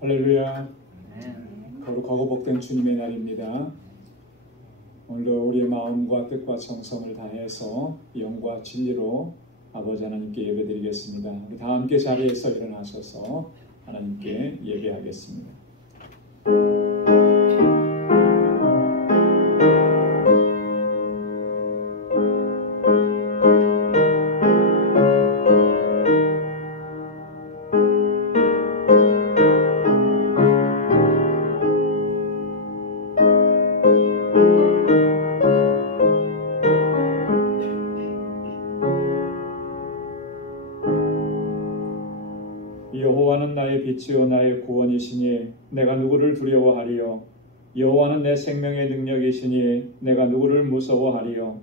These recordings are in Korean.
할렐루야. 거룩하고 복된 주님의 날입니다. 오늘도 우리의 마음과 뜻과 정성을 다해서 영과 진리로 아버지 하나님께 예배드리겠습니다. 우리 다 함께 자리에서 일어나셔서 하나님께 예배하겠습니다. 여호와는 나의 빛이요 나의 구원이시니 내가 누구를 두려워하리요. 여호와는 내 생명의 능력이시니 내가 누구를 무서워하리요.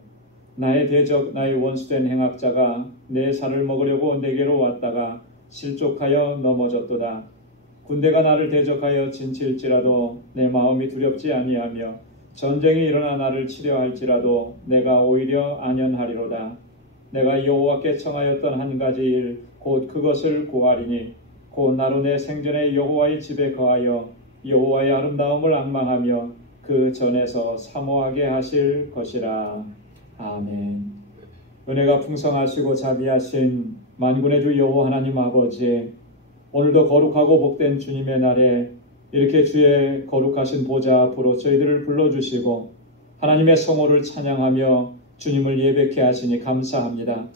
나의 대적 나의 원수된 행악자가 내 살을 먹으려고 내게로 왔다가 실족하여 넘어졌도다. 군대가 나를 대적하여 진칠지라도 내 마음이 두렵지 아니하며 전쟁이 일어나 나를 치려 할지라도 내가 오히려 안연하리로다. 내가 여호와께 청하였던 한 가지 일 곧 그것을 구하리니 곧 나로 내 생전에 여호와의 집에 거하여 여호와의 아름다움을 앙망하며 그 전에서 사모하게 하실 것이라. 아멘. 은혜가 풍성하시고 자비하신 만군의 주 여호와 하나님 아버지, 오늘도 거룩하고 복된 주님의 날에 이렇게 주의 거룩하신 보좌 앞으로 저희들을 불러주시고 하나님의 성호를 찬양하며 주님을 예배케 하시니 감사합니다.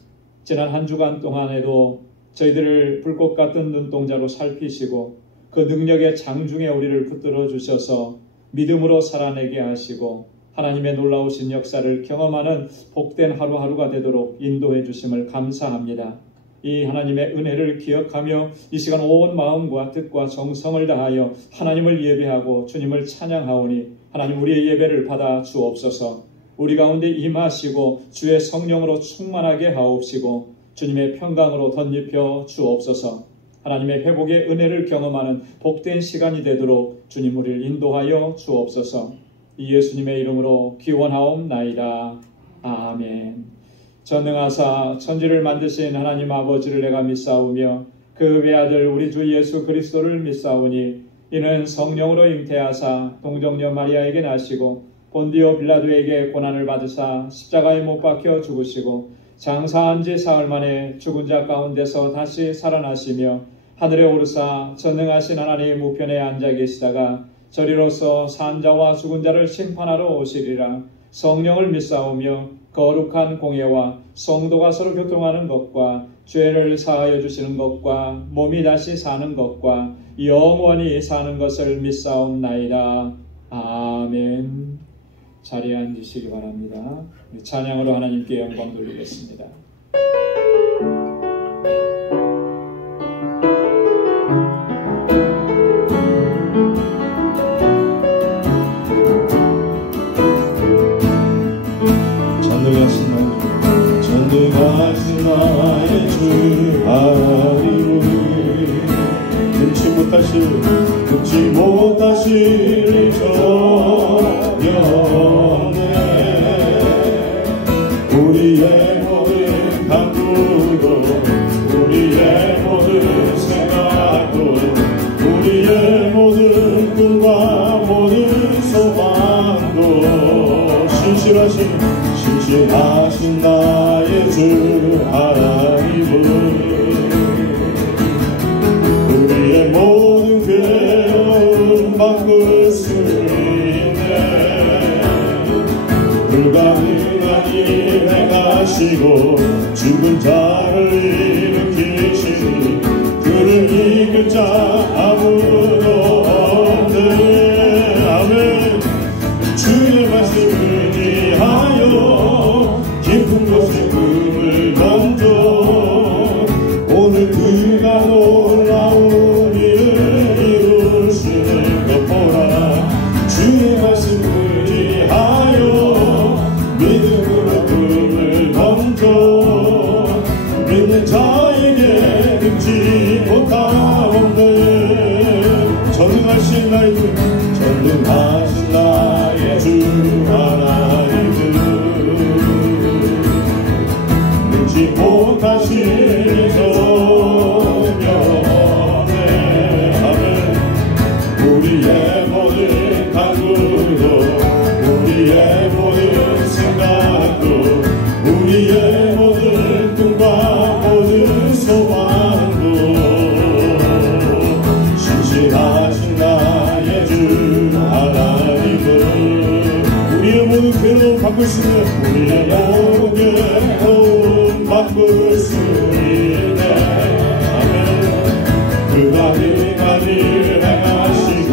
지난 한 주간 동안에도 저희들을 불꽃 같은 눈동자로 살피시고 그 능력의 장중에 우리를 붙들어 주셔서 믿음으로 살아내게 하시고 하나님의 놀라우신 역사를 경험하는 복된 하루하루가 되도록 인도해 주심을 감사합니다. 이 하나님의 은혜를 기억하며 이 시간 온 마음과 뜻과 정성을 다하여 하나님을 예배하고 주님을 찬양하오니 하나님 우리의 예배를 받아 주옵소서. 우리 가운데 임하시고 주의 성령으로 충만하게 하옵시고 주님의 평강으로 덧입혀 주옵소서. 하나님의 회복의 은혜를 경험하는 복된 시간이 되도록 주님 우리를 인도하여 주옵소서. 이 예수님의 이름으로 기원하옵나이다. 아멘. 전능하사 천지를 만드신 하나님 아버지를 내가 믿사오며 그 외아들 우리 주 예수 그리스도를 믿사오니 이는 성령으로 잉태하사 동정녀 마리아에게 나시고 본디오 빌라도에게 고난을 받으사 십자가에 못 박혀 죽으시고 장사한 지 사흘 만에 죽은 자 가운데서 다시 살아나시며 하늘에 오르사 전능하신 하나님 우편에 앉아 계시다가 저리로서 산 자와 죽은 자를 심판하러 오시리라. 성령을 믿사오며 거룩한 공예와 성도가 서로 교통하는 것과 죄를 사하여 주시는 것과 몸이 다시 사는 것과 영원히 사는 것을 믿사옵나이다. 아멘. 자리에 앉으시기 바랍니다. 찬양으로 하나님께 영광 돌리겠습니다. 전능하신 나의 주 하나님을 금치 못하실 전영네 우리의 모든 간구도 우리의 모든 생각도 우리의 모든 꿈과 모든 소망도 신실하신 나의 주 하나님을 우리의 모든 괴로움 바꿀 수 있네. 불가능한 일 행하시고 죽은 자를 일으키시니 그를 이길 자 아무도 없네. 아멘. 주의 말씀을 의지하여 깊은 곳에 꿈을 던져 오늘 그가 놀라운 일을 이루시는 것 보라. 주의 말씀 의지하여 믿음으로 꿈을 던져 믿는 자에게 금치 못하옵네. 전능하신 나의 주 전능하신 나의 주 하나님은 능치 못하실 성령네. 아멘. 우리의 모든 간구도 우리의 모든 생각도 우리의 모든 꿈과 모든 소망도 신실하신 나의 주 하나님은 우리의 모든 괴로움 바꿀 수 있는 우리의 모든 괴로움 바꿀 수 있네. 아멘. 그가 일을 행하시고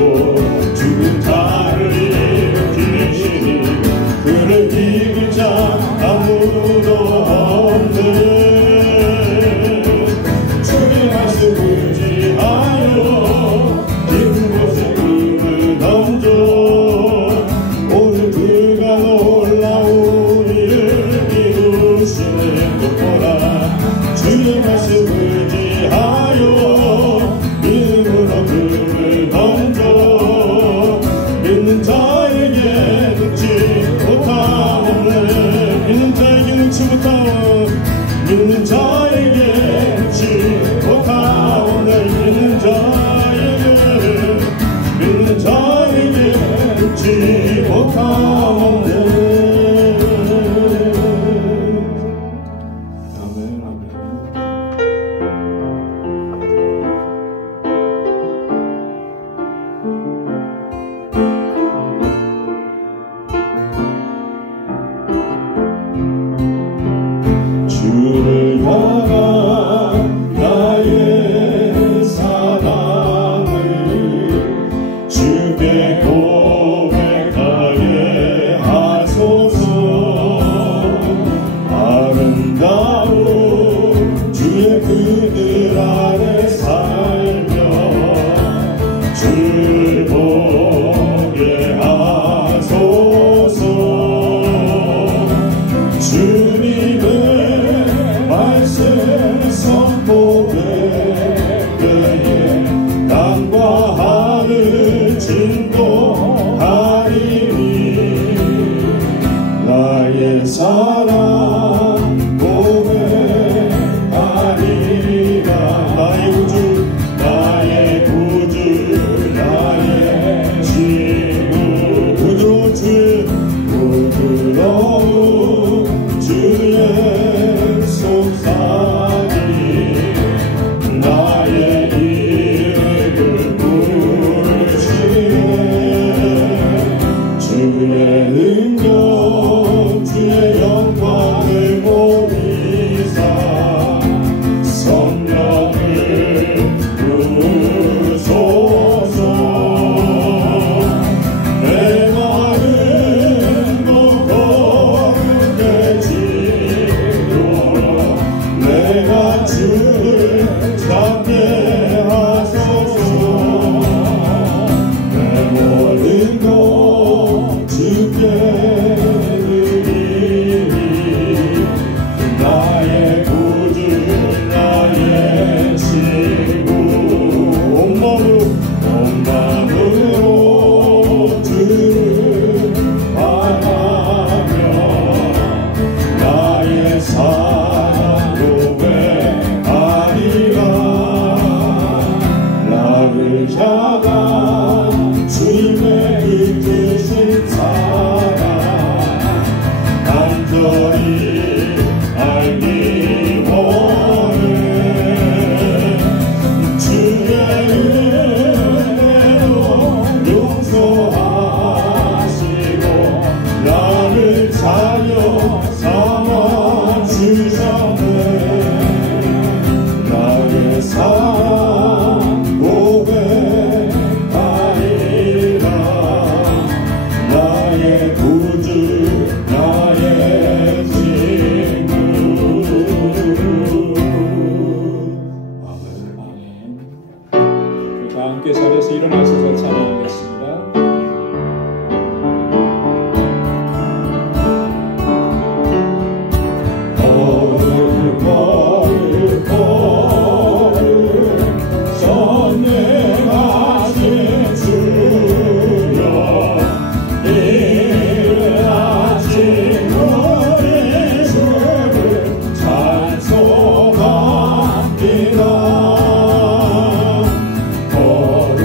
죽은 자를 일으키시니 그를 이길 자 아무도 없네. 주의 말씀 의지하여 깊은 곳에 그를 던져 오늘 그가 놀라운 일을 이루시는 것 보라. 주의 말씀 의지하여 믿음으로 그를 던져 믿는 자에게 늙지 못하오네. 믿는 자에게 늙지 못하오. 믿는 자에게 늙지 못하오네. 믿는 자에게 늙지 못하오네. 아멘. 아멘. 주를 향한 나의 사랑을 주께 고백하게 하소서. 아름다운 주의 그늘 아래 살며 주를 보게 하소서. 주님의 말씀 선포될 때에 땅과 하늘 진동하리니 나의 사랑 고백하리라. 나의 구주 나의 구주 나의 친구 부드러운 주의 속삭이 나의 이름을 부르시네. 주의 능력 주의 영광을 보이사 성령을 부으소서. 내 마음 거룩해 지도록 내가 주를 찾게 하소서. 내 모든 것 주께 드리니 나의 구주 나의 친구 온 마음으로 주를 바라며 나의 사랑 고백하리라. 나를 향한 주님의 이끄신 사랑 간절히 알기 원해. 주의 은혜로 용서하시고 나를 자녀 삼아 주셨네. 나의 사랑 고백하리라. 나의 구주 나의 친구. 아멘. 다 함께 자리에서 일어나셔서 찬양하겠습니다. 선행하신 주여 일하신 우리 주를 찬송합니다. 거룩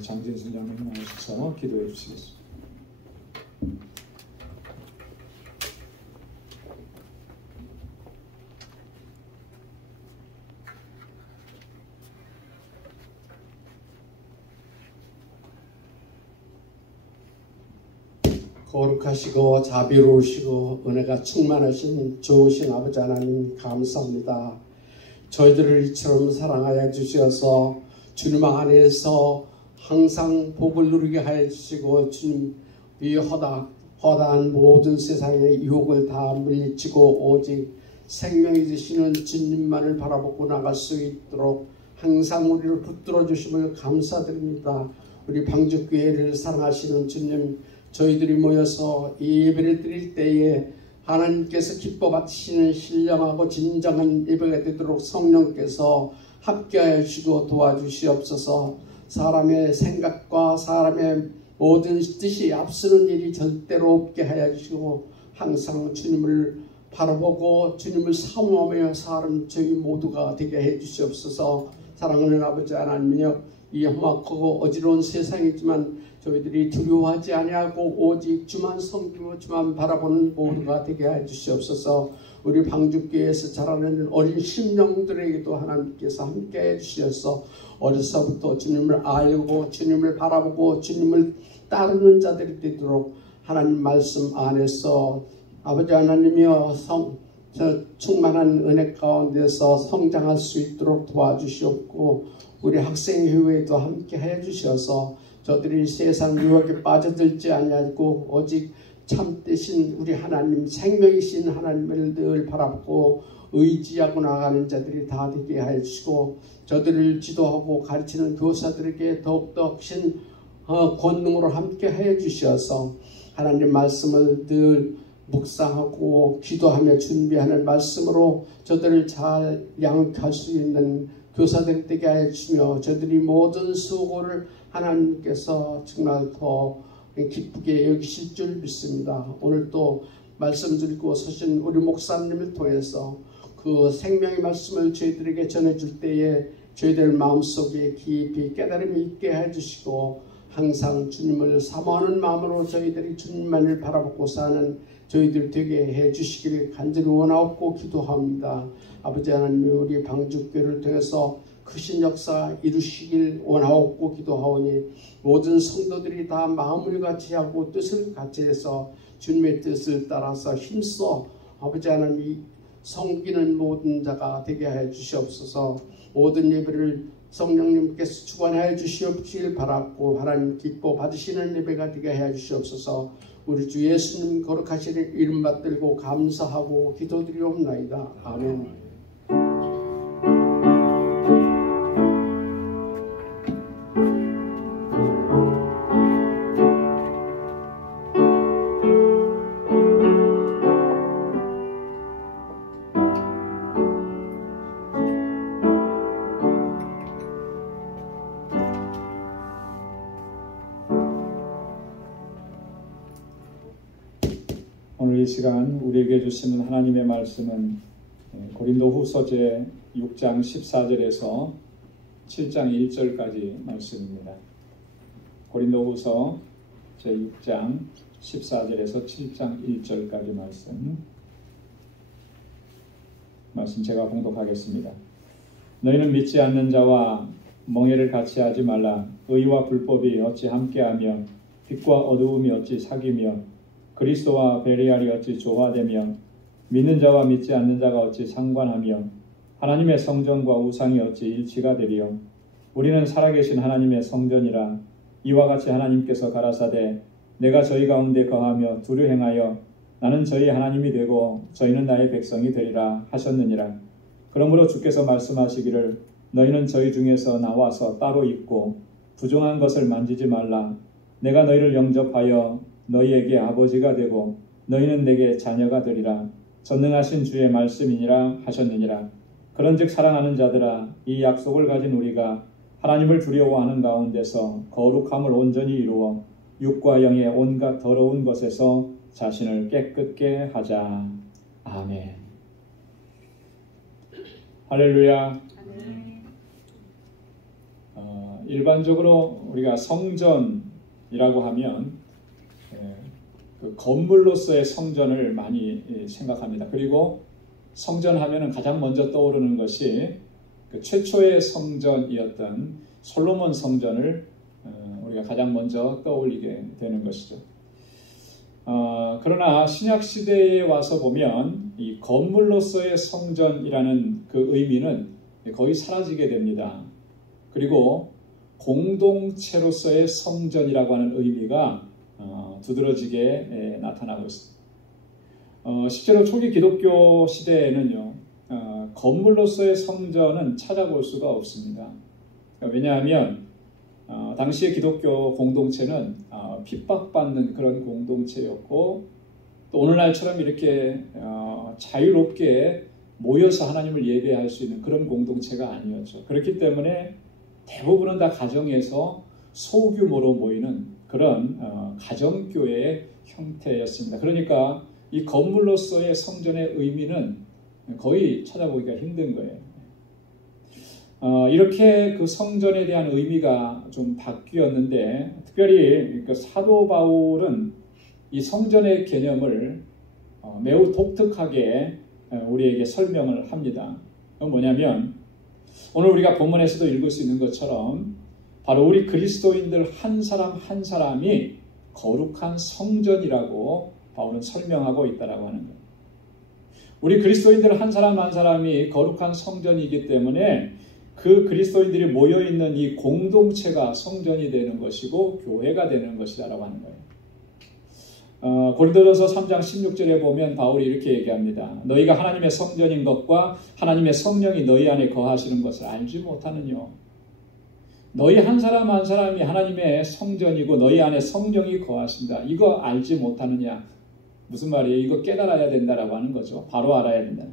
장진순 장로님 나오셔서 기도해 주시겠습니다. 거룩하시고 자비로우시고 은혜가 충만하신 좋으신 아버지 하나님 감사합니다. 저희들을 이처럼 사랑하여 주셔서 주님 안에서 항상 복을 누리게 하여 주시고 주님 이 허다한 모든 세상의 유혹을 다 물리치고 오직 생명이 되시는 주님만을 바라보고 나갈 수 있도록 항상 우리를 붙들어 주심을 감사드립니다. 우리 방주교회를 사랑하시는 주님, 저희들이 모여서 이 예배를 드릴 때에 하나님께서 기뻐 받으시는 신령하고 진정한 예배가 되도록 성령께서 함께하여 주시고 도와주시옵소서. 사람의 생각과 사람의 모든 뜻이 앞서는 일이 절대로 없게 하여 주시고 항상 주님을 바라보고 주님을 사모하며 사는 저희 모두가 되게 해 주시옵소서. 사랑하는 아버지 하나님이여, 이 험악하고 어지러운 세상이지만 저희들이 두려워하지 아니하고 오직 주만 섬기고 주만 바라보는 모두가 되게 해 주시옵소서. 우리 방주교회에서 자라는 어린 심령들에게도 하나님께서 함께 해 주셔서 어려서부터 주님을 알고 주님을 바라보고 주님을 따르는 자들이 되도록 하나님 말씀 안에서 아버지 하나님이여 충만한 은혜 가운데서 성장할 수 있도록 도와주시옵고, 우리 학생회에도 함께 해 주셔서 저들이 세상 유혹에 빠져들지 아니하고 오직 참되신 우리 하나님, 생명이신 하나님을 늘 바라보고 의지하고 나가는 자들이 다 되게 하여 주시고, 저들을 지도하고 가르치는 교사들에게 더욱더 큰 권능으로 함께 해 주셔서 하나님 말씀을 늘 묵상하고 기도하며 준비하는 말씀으로 저들을 잘 양육할 수 있는 교사들 되게 하여 주시며, 저들이 모든 수고를 하나님께서 정말 더 기쁘게 여기실 줄 믿습니다. 오늘 또 말씀 드리고 서신 우리 목사님을 통해서 그 생명의 말씀을 저희들에게 전해줄 때에 저희들 마음속에 깊이 깨달음이 있게 해주시고, 항상 주님을 사모하는 마음으로 저희들이 주님만을 바라보고 사는 저희들 되게 해주시기를 간절히 원하옵고 기도합니다. 아버지 하나님, 우리 방주교회를 통해서 크신 역사 이루시길 원하옵고 기도하오니, 모든 성도들이 다 마음을 같이 하고 뜻을 같이 해서 주님의 뜻을 따라서 힘써 아버지 하나님 섬기는 모든 자가 되게 하여 주시옵소서. 모든 예배를 성령님께서 주관하여 주시옵길 바랐고 하나님 기뻐 받으시는 예배가 되게 하여 주시옵소서. 우리 주 예수님 거룩하시는 이름 받들고 감사하고 기도드리옵나이다. 아멘. 오늘 이 시간 우리에게 주시는 하나님의 말씀은 고린도후서 제 6장 14절에서 7장 1절까지 말씀입니다. 고린도후서 제 6장 14절에서 7장 1절까지 말씀 제가 봉독하겠습니다. 너희는 믿지 않는 자와 멍해를 같이 하지 말라. 의와 불법이 어찌 함께하며 빛과 어두움이 어찌 사귀며 그리스도와 베리알이 어찌 조화되며 믿는 자와 믿지 않는 자가 어찌 상관하며 하나님의 성전과 우상이 어찌 일치가 되리요. 우리는 살아계신 하나님의 성전이라. 이와 같이 하나님께서 가라사대 내가 저희 가운데 거하며 두루 행하여 나는 저희 하나님이 되고 저희는 나의 백성이 되리라 하셨느니라. 그러므로 주께서 말씀하시기를 너희는 저희 중에서 나와서 따로 있고 부정한 것을 만지지 말라. 내가 너희를 영접하여 너희에게 아버지가 되고 너희는 내게 자녀가 되리라. 전능하신 주의 말씀이니라 하셨느니라. 그런즉 사랑하는 자들아, 이 약속을 가진 우리가 하나님을 두려워하는 가운데서 거룩함을 온전히 이루어 육과 영의 온갖 더러운 것에서 자신을 깨끗게 하자. 아멘. 할렐루야. 일반적으로 우리가 성전이라고 하면 그 건물로서의 성전을 많이 생각합니다. 그리고 성전 하면은 가장 먼저 떠오르는 것이 그 최초의 성전이었던 솔로몬 성전을 우리가 가장 먼저 떠올리게 되는 것이죠. 그러나 신약 시대에 와서 보면 이 건물로서의 성전이라는 그 의미는 거의 사라지게 됩니다. 그리고 공동체로서의 성전이라고 하는 의미가 두드러지게 나타나고 있습니다. 실제로 초기 기독교 시대에는요, 건물로서의 성전은 찾아볼 수가 없습니다. 왜냐하면 당시의 기독교 공동체는 핍박받는 그런 공동체였고, 또 오늘날처럼 이렇게 자유롭게 모여서 하나님을 예배할 수 있는 그런 공동체가 아니었죠. 그렇기 때문에 대부분은 다 가정에서 소규모로 모이는 그런 가정교회의 형태였습니다. 그러니까 이 건물로서의 성전의 의미는 거의 찾아보기가 힘든 거예요. 이렇게 그 성전에 대한 의미가 좀 바뀌었는데, 특별히 그 사도 바울은 이 성전의 개념을 매우 독특하게 우리에게 설명을 합니다. 그건 뭐냐면, 오늘 우리가 본문에서도 읽을 수 있는 것처럼 바로 우리 그리스도인들 한 사람 한 사람이 거룩한 성전이라고 바울은 설명하고 있다라고 하는 거예요. 우리 그리스도인들 한 사람 한 사람이 거룩한 성전이기 때문에 그 그리스도인들이 모여있는 이 공동체가 성전이 되는 것이고 교회가 되는 것이다라고 하는 거예요. 고린도전서 3장 16절에 보면 바울이 이렇게 얘기합니다. 너희가 하나님의 성전인 것과 하나님의 성령이 너희 안에 거하시는 것을 알지 못하느뇨. 너희 한 사람 한 사람이 하나님의 성전이고 너희 안에 성령이 거하신다. 이거 알지 못하느냐. 무슨 말이에요? 이거 깨달아야 된다라고 하는 거죠. 바로 알아야 된다.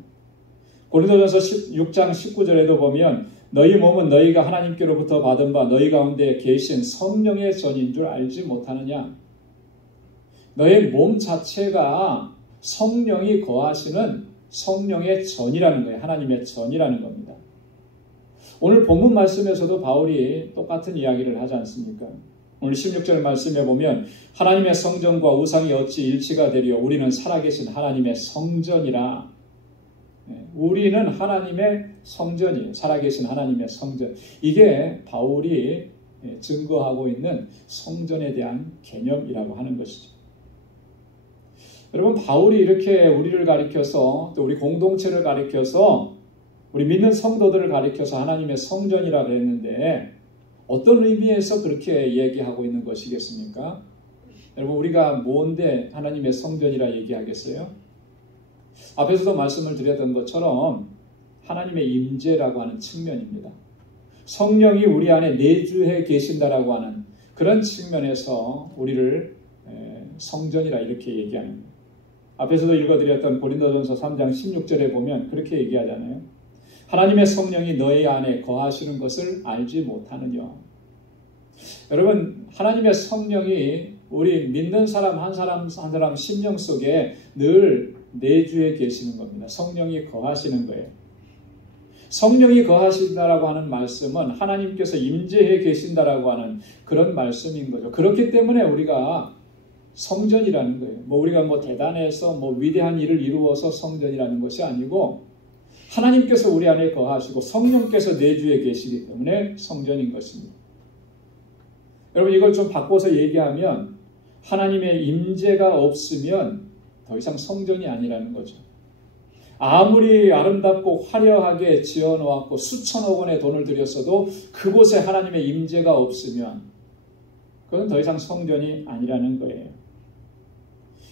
고린도전서 6장 19절에도 보면 너희 몸은 너희가 하나님께로부터 받은 바 너희 가운데 계신 성령의 전인 줄 알지 못하느냐. 너의 몸 자체가 성령이 거하시는 성령의 전이라는 거예요. 하나님의 전이라는 겁니다. 오늘 본문 말씀에서도 바울이 똑같은 이야기를 하지 않습니까? 오늘 16절 말씀에 보면 하나님의 성전과 우상이 어찌 일치가 되리요. 우리는 살아계신 하나님의 성전이라. 우리는 하나님의 성전이에요. 살아계신 하나님의 성전. 이게 바울이 증거하고 있는 성전에 대한 개념이라고 하는 것이죠. 여러분, 바울이 이렇게 우리를 가리켜서 또 우리 공동체를 가리켜서 우리 믿는 성도들을 가리켜서 하나님의 성전이라고 했는데 어떤 의미에서 그렇게 얘기하고 있는 것이겠습니까? 여러분, 우리가 뭔데 하나님의 성전이라 얘기하겠어요? 앞에서도 말씀을 드렸던 것처럼 하나님의 임재라고 하는 측면입니다. 성령이 우리 안에 내주해 계신다라고 하는 그런 측면에서 우리를 성전이라 이렇게 얘기하는 거예요. 앞에서도 읽어드렸던 고린도전서 3장 16절에 보면 그렇게 얘기하잖아요. 하나님의 성령이 너희 안에 거하시는 것을 알지 못하느냐. 여러분, 하나님의 성령이 우리 믿는 사람 한 사람 한 사람 심령 속에 늘 내주해 계시는 겁니다. 성령이 거하시는 거예요. 성령이 거하신다라고 하는 말씀은 하나님께서 임재해 계신다라고 하는 그런 말씀인 거죠. 그렇기 때문에 우리가 성전이라는 거예요. 우리가 대단해서 위대한 일을 이루어서 성전이라는 것이 아니고 하나님께서 우리 안에 거하시고 성령께서 내주에 계시기 때문에 성전인 것입니다. 여러분, 이걸 좀 바꿔서 얘기하면 하나님의 임재가 없으면 더 이상 성전이 아니라는 거죠. 아무리 아름답고 화려하게 지어놓았고 수천억 원의 돈을 들였어도 그곳에 하나님의 임재가 없으면 그건 더 이상 성전이 아니라는 거예요.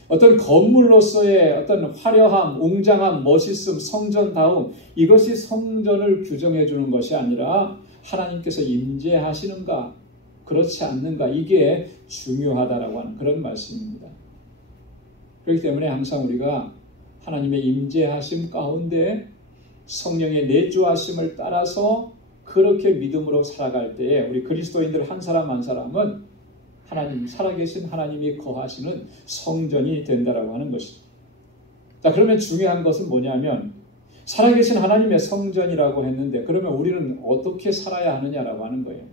어떤 건물로서의 어떤 화려함, 웅장함, 멋있음, 성전다움, 이것이 성전을 규정해 주는 것이 아니라 하나님께서 임재하시는가, 그렇지 않는가, 이게 중요하다라고 하는 그런 말씀입니다. 그렇기 때문에 항상 우리가 하나님의 임재하심 가운데 성령의 내주하심을 따라서 그렇게 믿음으로 살아갈 때에 우리 그리스도인들 한 사람 한 사람은 하나님, 살아계신 하나님이 거하시는 성전이 된다라고 하는 것이죠. 자, 그러면 중요한 것은 뭐냐면 살아계신 하나님의 성전이라고 했는데 그러면 우리는 어떻게 살아야 하느냐라고 하는 거예요.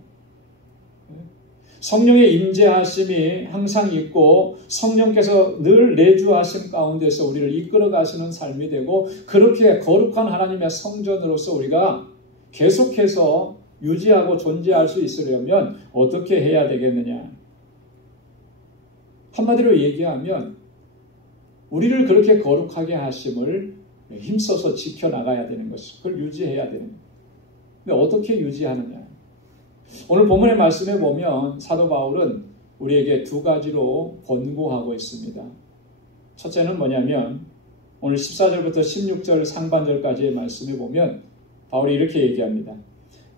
성령의 임재하심이 항상 있고 성령께서 늘 내주하심 가운데서 우리를 이끌어 가시는 삶이 되고 그렇게 거룩한 하나님의 성전으로서 우리가 계속해서 유지하고 존재할 수 있으려면 어떻게 해야 되겠느냐? 한마디로 얘기하면 우리를 그렇게 거룩하게 하심을 힘써서 지켜나가야 되는 것이 그걸 유지해야 되는 거예요. 근데 어떻게 유지하느냐? 오늘 본문의 말씀에 보면 사도 바울은 우리에게 두 가지로 권고하고 있습니다. 첫째는 뭐냐면 오늘 14절부터 16절 상반절까지의 말씀에 보면 바울이 이렇게 얘기합니다.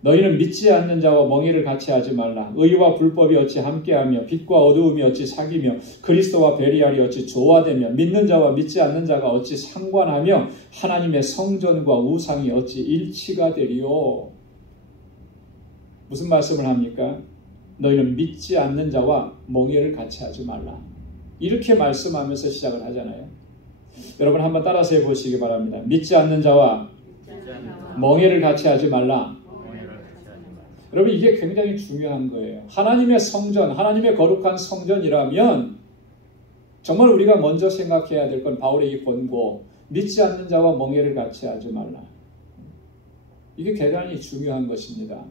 너희는 믿지 않는 자와 멍에를 같이 하지 말라. 의와 불법이 어찌 함께하며 빛과 어두움이 어찌 사귀며 그리스도와 베리알이 어찌 조화되며 믿는 자와 믿지 않는 자가 어찌 상관하며 하나님의 성전과 우상이 어찌 일치가 되리요. 무슨 말씀을 합니까? 너희는 믿지 않는 자와 멍에를 같이 하지 말라. 이렇게 말씀하면서 시작을 하잖아요. 여러분 한번 따라서 해보시기 바랍니다. 믿지 않는 자와 멍에를 같이 하지 말라. 여러분 이게 굉장히 중요한 거예요. 하나님의 성전, 하나님의 거룩한 성전이라면 정말 우리가 먼저 생각해야 될 건 바울의 이 권고, 믿지 않는 자와 멍에를 같이 하지 말라. 이게 대단히 중요한 것입니다.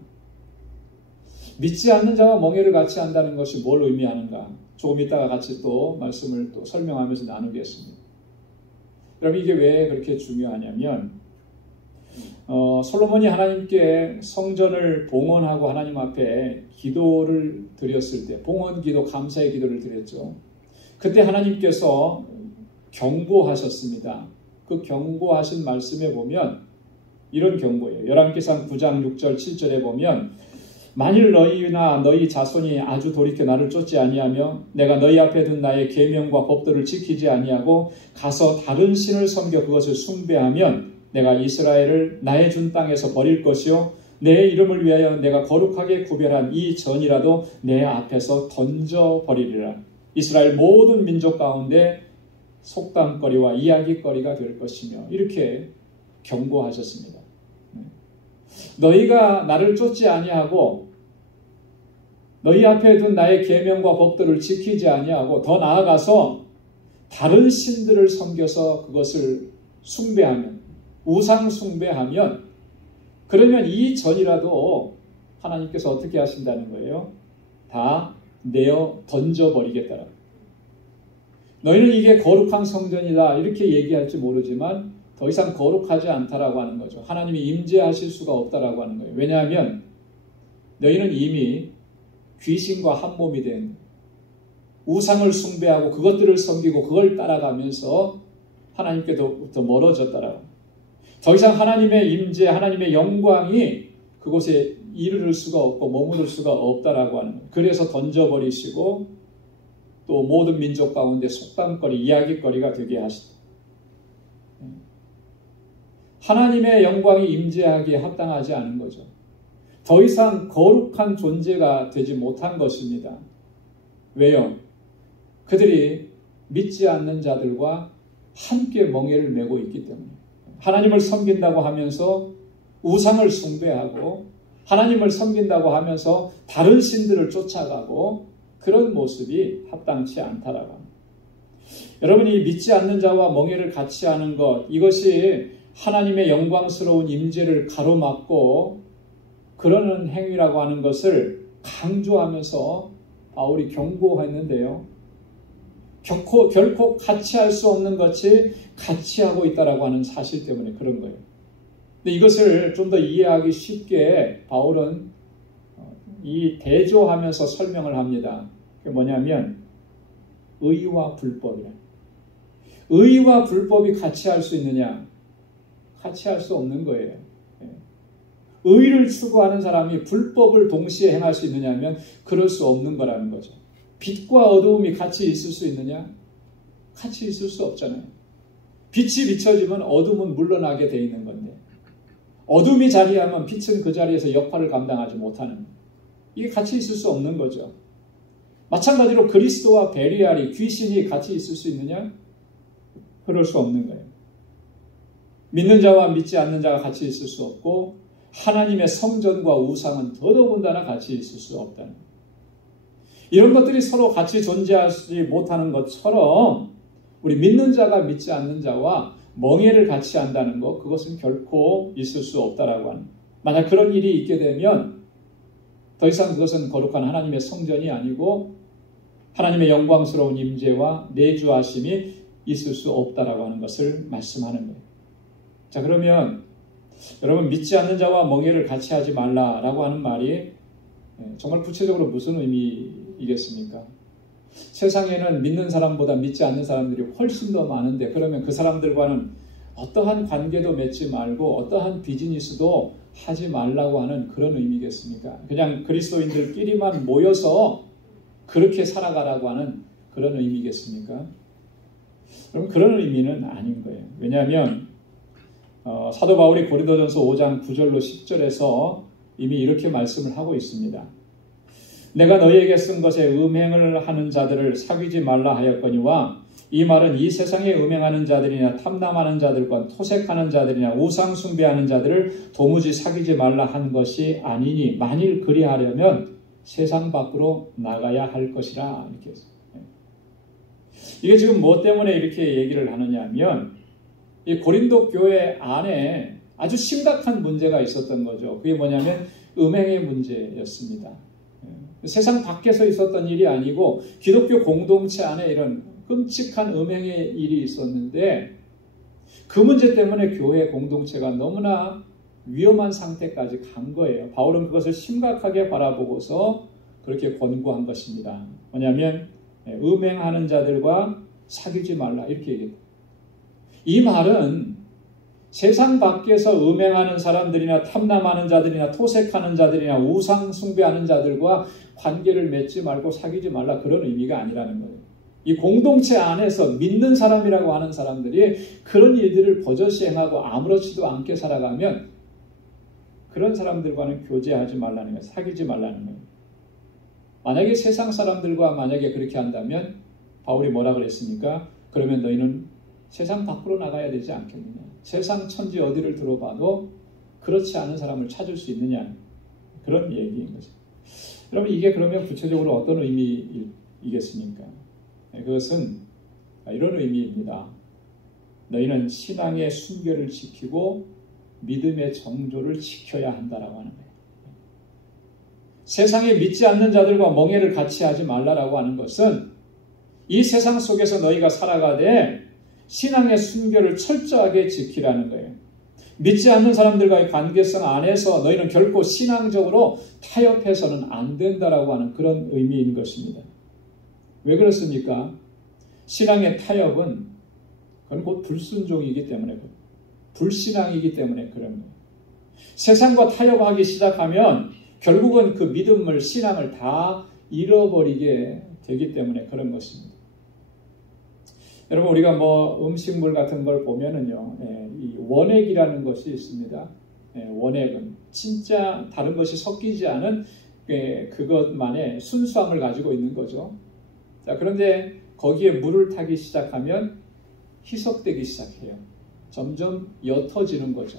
믿지 않는 자와 멍에를 같이 한다는 것이 뭘 의미하는가? 조금 이따가 같이 또 말씀을 또 설명하면서 나누겠습니다. 여러분 이게 왜 그렇게 중요하냐면 솔로몬이 하나님께 성전을 봉헌하고 하나님 앞에 기도를 드렸을 때 봉헌 기도, 감사의 기도를 드렸죠. 그때 하나님께서 경고하셨습니다. 그 경고하신 말씀에 보면 이런 경고예요. 열왕기상 9장 6절 7절에 보면 만일 너희나 너희 자손이 아주 돌이켜 나를 쫓지 아니하며 내가 너희 앞에 둔 나의 계명과 법도를 지키지 아니하고 가서 다른 신을 섬겨 그것을 숭배하면 내가 이스라엘을 나의 준 땅에서 버릴 것이요 내 이름을 위하여 내가 거룩하게 구별한 이 전이라도 내 앞에서 던져버리리라. 이스라엘 모든 민족 가운데 속담거리와 이야기거리가 될 것이며 이렇게 경고하셨습니다. 너희가 나를 쫓지 아니하고 너희 앞에 둔 나의 계명과 법도를 지키지 아니하고 더 나아가서 다른 신들을 섬겨서 그것을 숭배하면 우상 숭배하면 그러면 이 전이라도 하나님께서 어떻게 하신다는 거예요? 다 내어 던져버리겠다라. 너희는 이게 거룩한 성전이다 이렇게 얘기할지 모르지만 더 이상 거룩하지 않다라고 하는 거죠. 하나님이 임재하실 수가 없다라고 하는 거예요. 왜냐하면 너희는 이미 귀신과 한 몸이 된 우상을 숭배하고 그것들을 섬기고 그걸 따라가면서 하나님께로부터 멀어졌다라고. 더 이상 하나님의 임재, 하나님의 영광이 그곳에 이르를 수가 없고 머무를 수가 없다라고 하는 거예요. 그래서 던져버리시고 또 모든 민족 가운데 속담거리, 이야기거리가 되게 하시다. 하나님의 영광이 임재하기에 합당하지 않은 거죠. 더 이상 거룩한 존재가 되지 못한 것입니다. 왜요? 그들이 믿지 않는 자들과 함께 멍에를 메고 있기 때문에 하나님을 섬긴다고 하면서 우상을 숭배하고 하나님을 섬긴다고 하면서 다른 신들을 쫓아가고 그런 모습이 합당치 않다라고 합니다. 여러분이 믿지 않는 자와 멍에를 같이 하는 것, 이것이 하나님의 영광스러운 임재를 가로막고 그러는 행위라고 하는 것을 강조하면서 바울이 경고했는데요. 결코 같이 할 수 없는 것이 같이 하고 있다라고 하는 사실 때문에 그런 거예요. 근데 이것을 좀 더 이해하기 쉽게 바울은 이 대조하면서 설명을 합니다. 그게 뭐냐면 의와 불법이라. 의와 불법이 같이 할 수 있느냐? 같이 할 수 없는 거예요. 의를 추구하는 사람이 불법을 동시에 행할 수 있느냐 하면 그럴 수 없는 거라는 거죠. 빛과 어두움이 같이 있을 수 있느냐? 같이 있을 수 없잖아요. 빛이 비춰지면 어둠은 물러나게 돼 있는 건데 어둠이 자리하면 빛은 그 자리에서 역할을 감당하지 못하는 거예요. 이게 같이 있을 수 없는 거죠. 마찬가지로 그리스도와 베리알이 귀신이 같이 있을 수 있느냐? 그럴 수 없는 거예요. 믿는 자와 믿지 않는 자가 같이 있을 수 없고 하나님의 성전과 우상은 더더군다나 같이 있을 수 없다는 거예요. 이런 것들이 서로 같이 존재하지 못하는 것처럼 우리 믿는 자가 믿지 않는 자와 멍해를 같이 한다는 것, 그것은 결코 있을 수 없다라고 하는. 만약 그런 일이 있게 되면 더 이상 그것은 거룩한 하나님의 성전이 아니고 하나님의 영광스러운 임재와 내주하심이 있을 수 없다라고 하는 것을 말씀하는 거예요. 자, 그러면 여러분, 믿지 않는 자와 멍해를 같이 하지 말라라고 하는 말이 정말 구체적으로 무슨 의미이겠습니까? 세상에는 믿는 사람보다 믿지 않는 사람들이 훨씬 더 많은데, 그러면 그 사람들과는 어떠한 관계도 맺지 말고 어떠한 비즈니스도 하지 말라고 하는 그런 의미겠습니까? 그냥 그리스도인들끼리만 모여서 그렇게 살아가라고 하는 그런 의미겠습니까? 그럼 그런 의미는 아닌 거예요. 왜냐하면 사도 바울이 고린도전서 5장 9절로 10절에서 이미 이렇게 말씀을 하고 있습니다. 내가 너희에게 쓴 것에 음행을 하는 자들을 사귀지 말라 하였거니와, 이 말은 이 세상에 음행하는 자들이나 탐남하는 자들과 토색하는 자들이나 우상 숭배하는 자들을 도무지 사귀지 말라 한 것이 아니니, 만일 그리하려면 세상 밖으로 나가야 할 것이라. 이렇게 했어요. 이게 지금 뭐 때문에 이렇게 얘기를 하느냐 하면, 이 고린도 교회 안에 아주 심각한 문제가 있었던 거죠. 그게 뭐냐면 음행의 문제였습니다. 세상 밖에서 있었던 일이 아니고 기독교 공동체 안에 이런 끔찍한 음행의 일이 있었는데, 그 문제 때문에 교회 공동체가 너무나 위험한 상태까지 간 거예요. 바울은 그것을 심각하게 바라보고서 그렇게 권고한 것입니다. 뭐냐면 음행하는 자들과 사귀지 말라, 이렇게 얘기합니다. 이 말은 세상 밖에서 음행하는 사람들이나 탐남하는 자들이나 토색하는 자들이나 우상 숭배하는 자들과 관계를 맺지 말고 사귀지 말라, 그런 의미가 아니라는 거예요. 이 공동체 안에서 믿는 사람이라고 하는 사람들이 그런 일들을 버젓이 행하고 아무렇지도 않게 살아가면 그런 사람들과는 교제하지 말라는 거예요. 사귀지 말라는 거예요. 만약에 세상 사람들과 만약에 그렇게 한다면 바울이 뭐라 그랬습니까? 그러면 너희는 세상 밖으로 나가야 되지 않겠느냐. 세상 천지 어디를 들어봐도 그렇지 않은 사람을 찾을 수 있느냐. 그런 얘기인 거죠. 여러분, 이게 그러면 구체적으로 어떤 의미이겠습니까? 그것은 이런 의미입니다. 너희는 신앙의 순결을 지키고 믿음의 정조를 지켜야 한다라고 하는 거예요. 세상에 믿지 않는 자들과 멍해를 같이 하지 말라라고 하는 것은 이 세상 속에서 너희가 살아가되 신앙의 순결을 철저하게 지키라는 거예요. 믿지 않는 사람들과의 관계성 안에서 너희는 결코 신앙적으로 타협해서는 안 된다라고 하는 그런 의미인 것입니다. 왜 그렇습니까? 신앙의 타협은 그건 곧 불순종이기 때문에, 불신앙이기 때문에 그런 거예요. 세상과 타협하기 시작하면 결국은 그 믿음을, 신앙을 다 잃어버리게 되기 때문에 그런 것입니다. 여러분, 우리가 뭐 음식물 같은 걸 보면은요, 이 원액이라는 것이 있습니다. 원액은 진짜 다른 것이 섞이지 않은 그것만의 순수함을 가지고 있는 거죠. 자, 그런데 거기에 물을 타기 시작하면 희석되기 시작해요. 점점 옅어지는 거죠.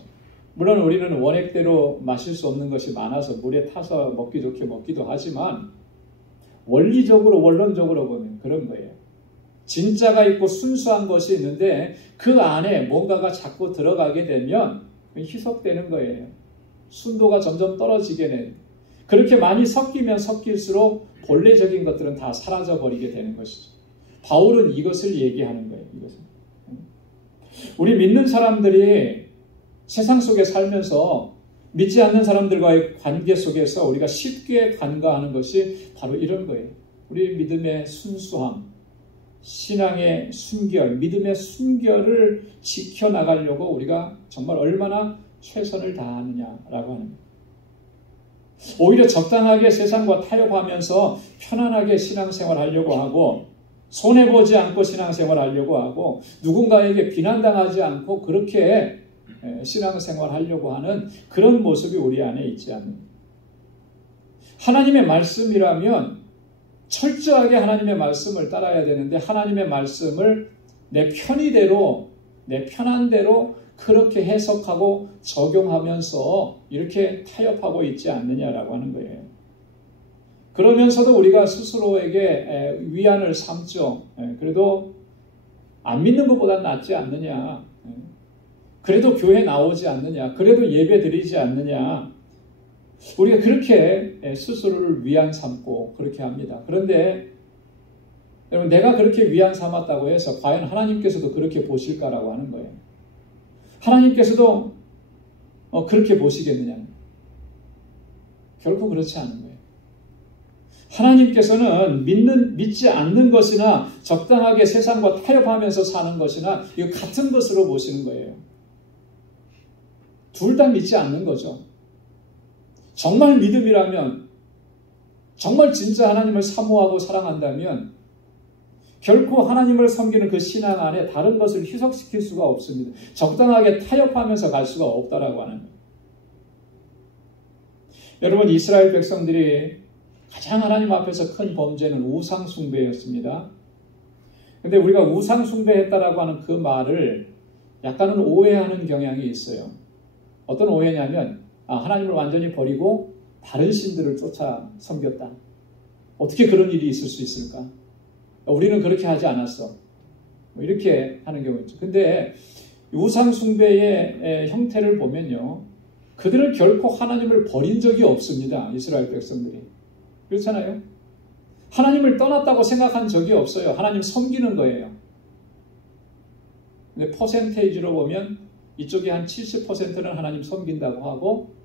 물론 우리는 원액대로 마실 수 없는 것이 많아서 물에 타서 먹기 좋게 먹기도 하지만, 원리적으로, 원론적으로 보면 그런 거예요. 진짜가 있고 순수한 것이 있는데 그 안에 뭔가가 자꾸 들어가게 되면 희석되는 거예요. 순도가 점점 떨어지게 되는. 그렇게 많이 섞이면 섞일수록 본래적인 것들은 다 사라져버리게 되는 것이죠. 바울은 이것을 얘기하는 거예요. 이것은. 우리 믿는 사람들이 세상 속에 살면서 믿지 않는 사람들과의 관계 속에서 우리가 쉽게 간과하는 것이 바로 이런 거예요. 우리 믿음의 순수함, 신앙의 순결, 믿음의 순결을 지켜나가려고 우리가 정말 얼마나 최선을 다하느냐라고 하는 거예요. 오히려 적당하게 세상과 타협하면서 편안하게 신앙생활하려고 하고, 손해보지 않고 신앙생활하려고 하고, 누군가에게 비난당하지 않고 그렇게 신앙생활하려고 하는 그런 모습이 우리 안에 있지 않는. 하나님의 말씀이라면 철저하게 하나님의 말씀을 따라야 되는데, 하나님의 말씀을 내 편의대로, 내 편한 대로 그렇게 해석하고 적용하면서 이렇게 타협하고 있지 않느냐라고 하는 거예요. 그러면서도 우리가 스스로에게 위안을 삼죠. 그래도 안 믿는 것보다 낫지 않느냐. 그래도 교회 나오지 않느냐. 그래도 예배 드리지 않느냐. 우리가 그렇게 스스로를 위안 삼고 그렇게 합니다. 그런데 여러분, 내가 그렇게 위안 삼았다고 해서 과연 하나님께서도 그렇게 보실까라고 하는 거예요. 하나님께서도 그렇게 보시겠느냐. 결코 그렇지 않은 거예요. 하나님께서는 믿지 않는 것이나 적당하게 세상과 타협하면서 사는 것이나 이거 같은 것으로 보시는 거예요. 둘 다 믿지 않는 거죠. 정말 믿음이라면, 정말 진짜 하나님을 사모하고 사랑한다면 결코 하나님을 섬기는 그 신앙 안에 다른 것을 희석시킬 수가 없습니다. 적당하게 타협하면서 갈 수가 없다라고 하는 거예요. 여러분, 이스라엘 백성들이 가장 하나님 앞에서 큰 범죄는 우상 숭배였습니다. 근데 우리가 우상 숭배했다라고 하는 그 말을 약간은 오해하는 경향이 있어요. 어떤 오해냐면 하나님을 완전히 버리고 다른 신들을 쫓아 섬겼다. 어떻게 그런 일이 있을 수 있을까? 우리는 그렇게 하지 않았어. 이렇게 하는 경우 있죠. 근데 우상 숭배의 형태를 보면요, 그들은 결코 하나님을 버린 적이 없습니다. 이스라엘 백성들이. 그렇잖아요. 하나님을 떠났다고 생각한 적이 없어요. 하나님 섬기는 거예요. 근데 퍼센테이지로 보면 이쪽이 한 70%는 하나님 섬긴다고 하고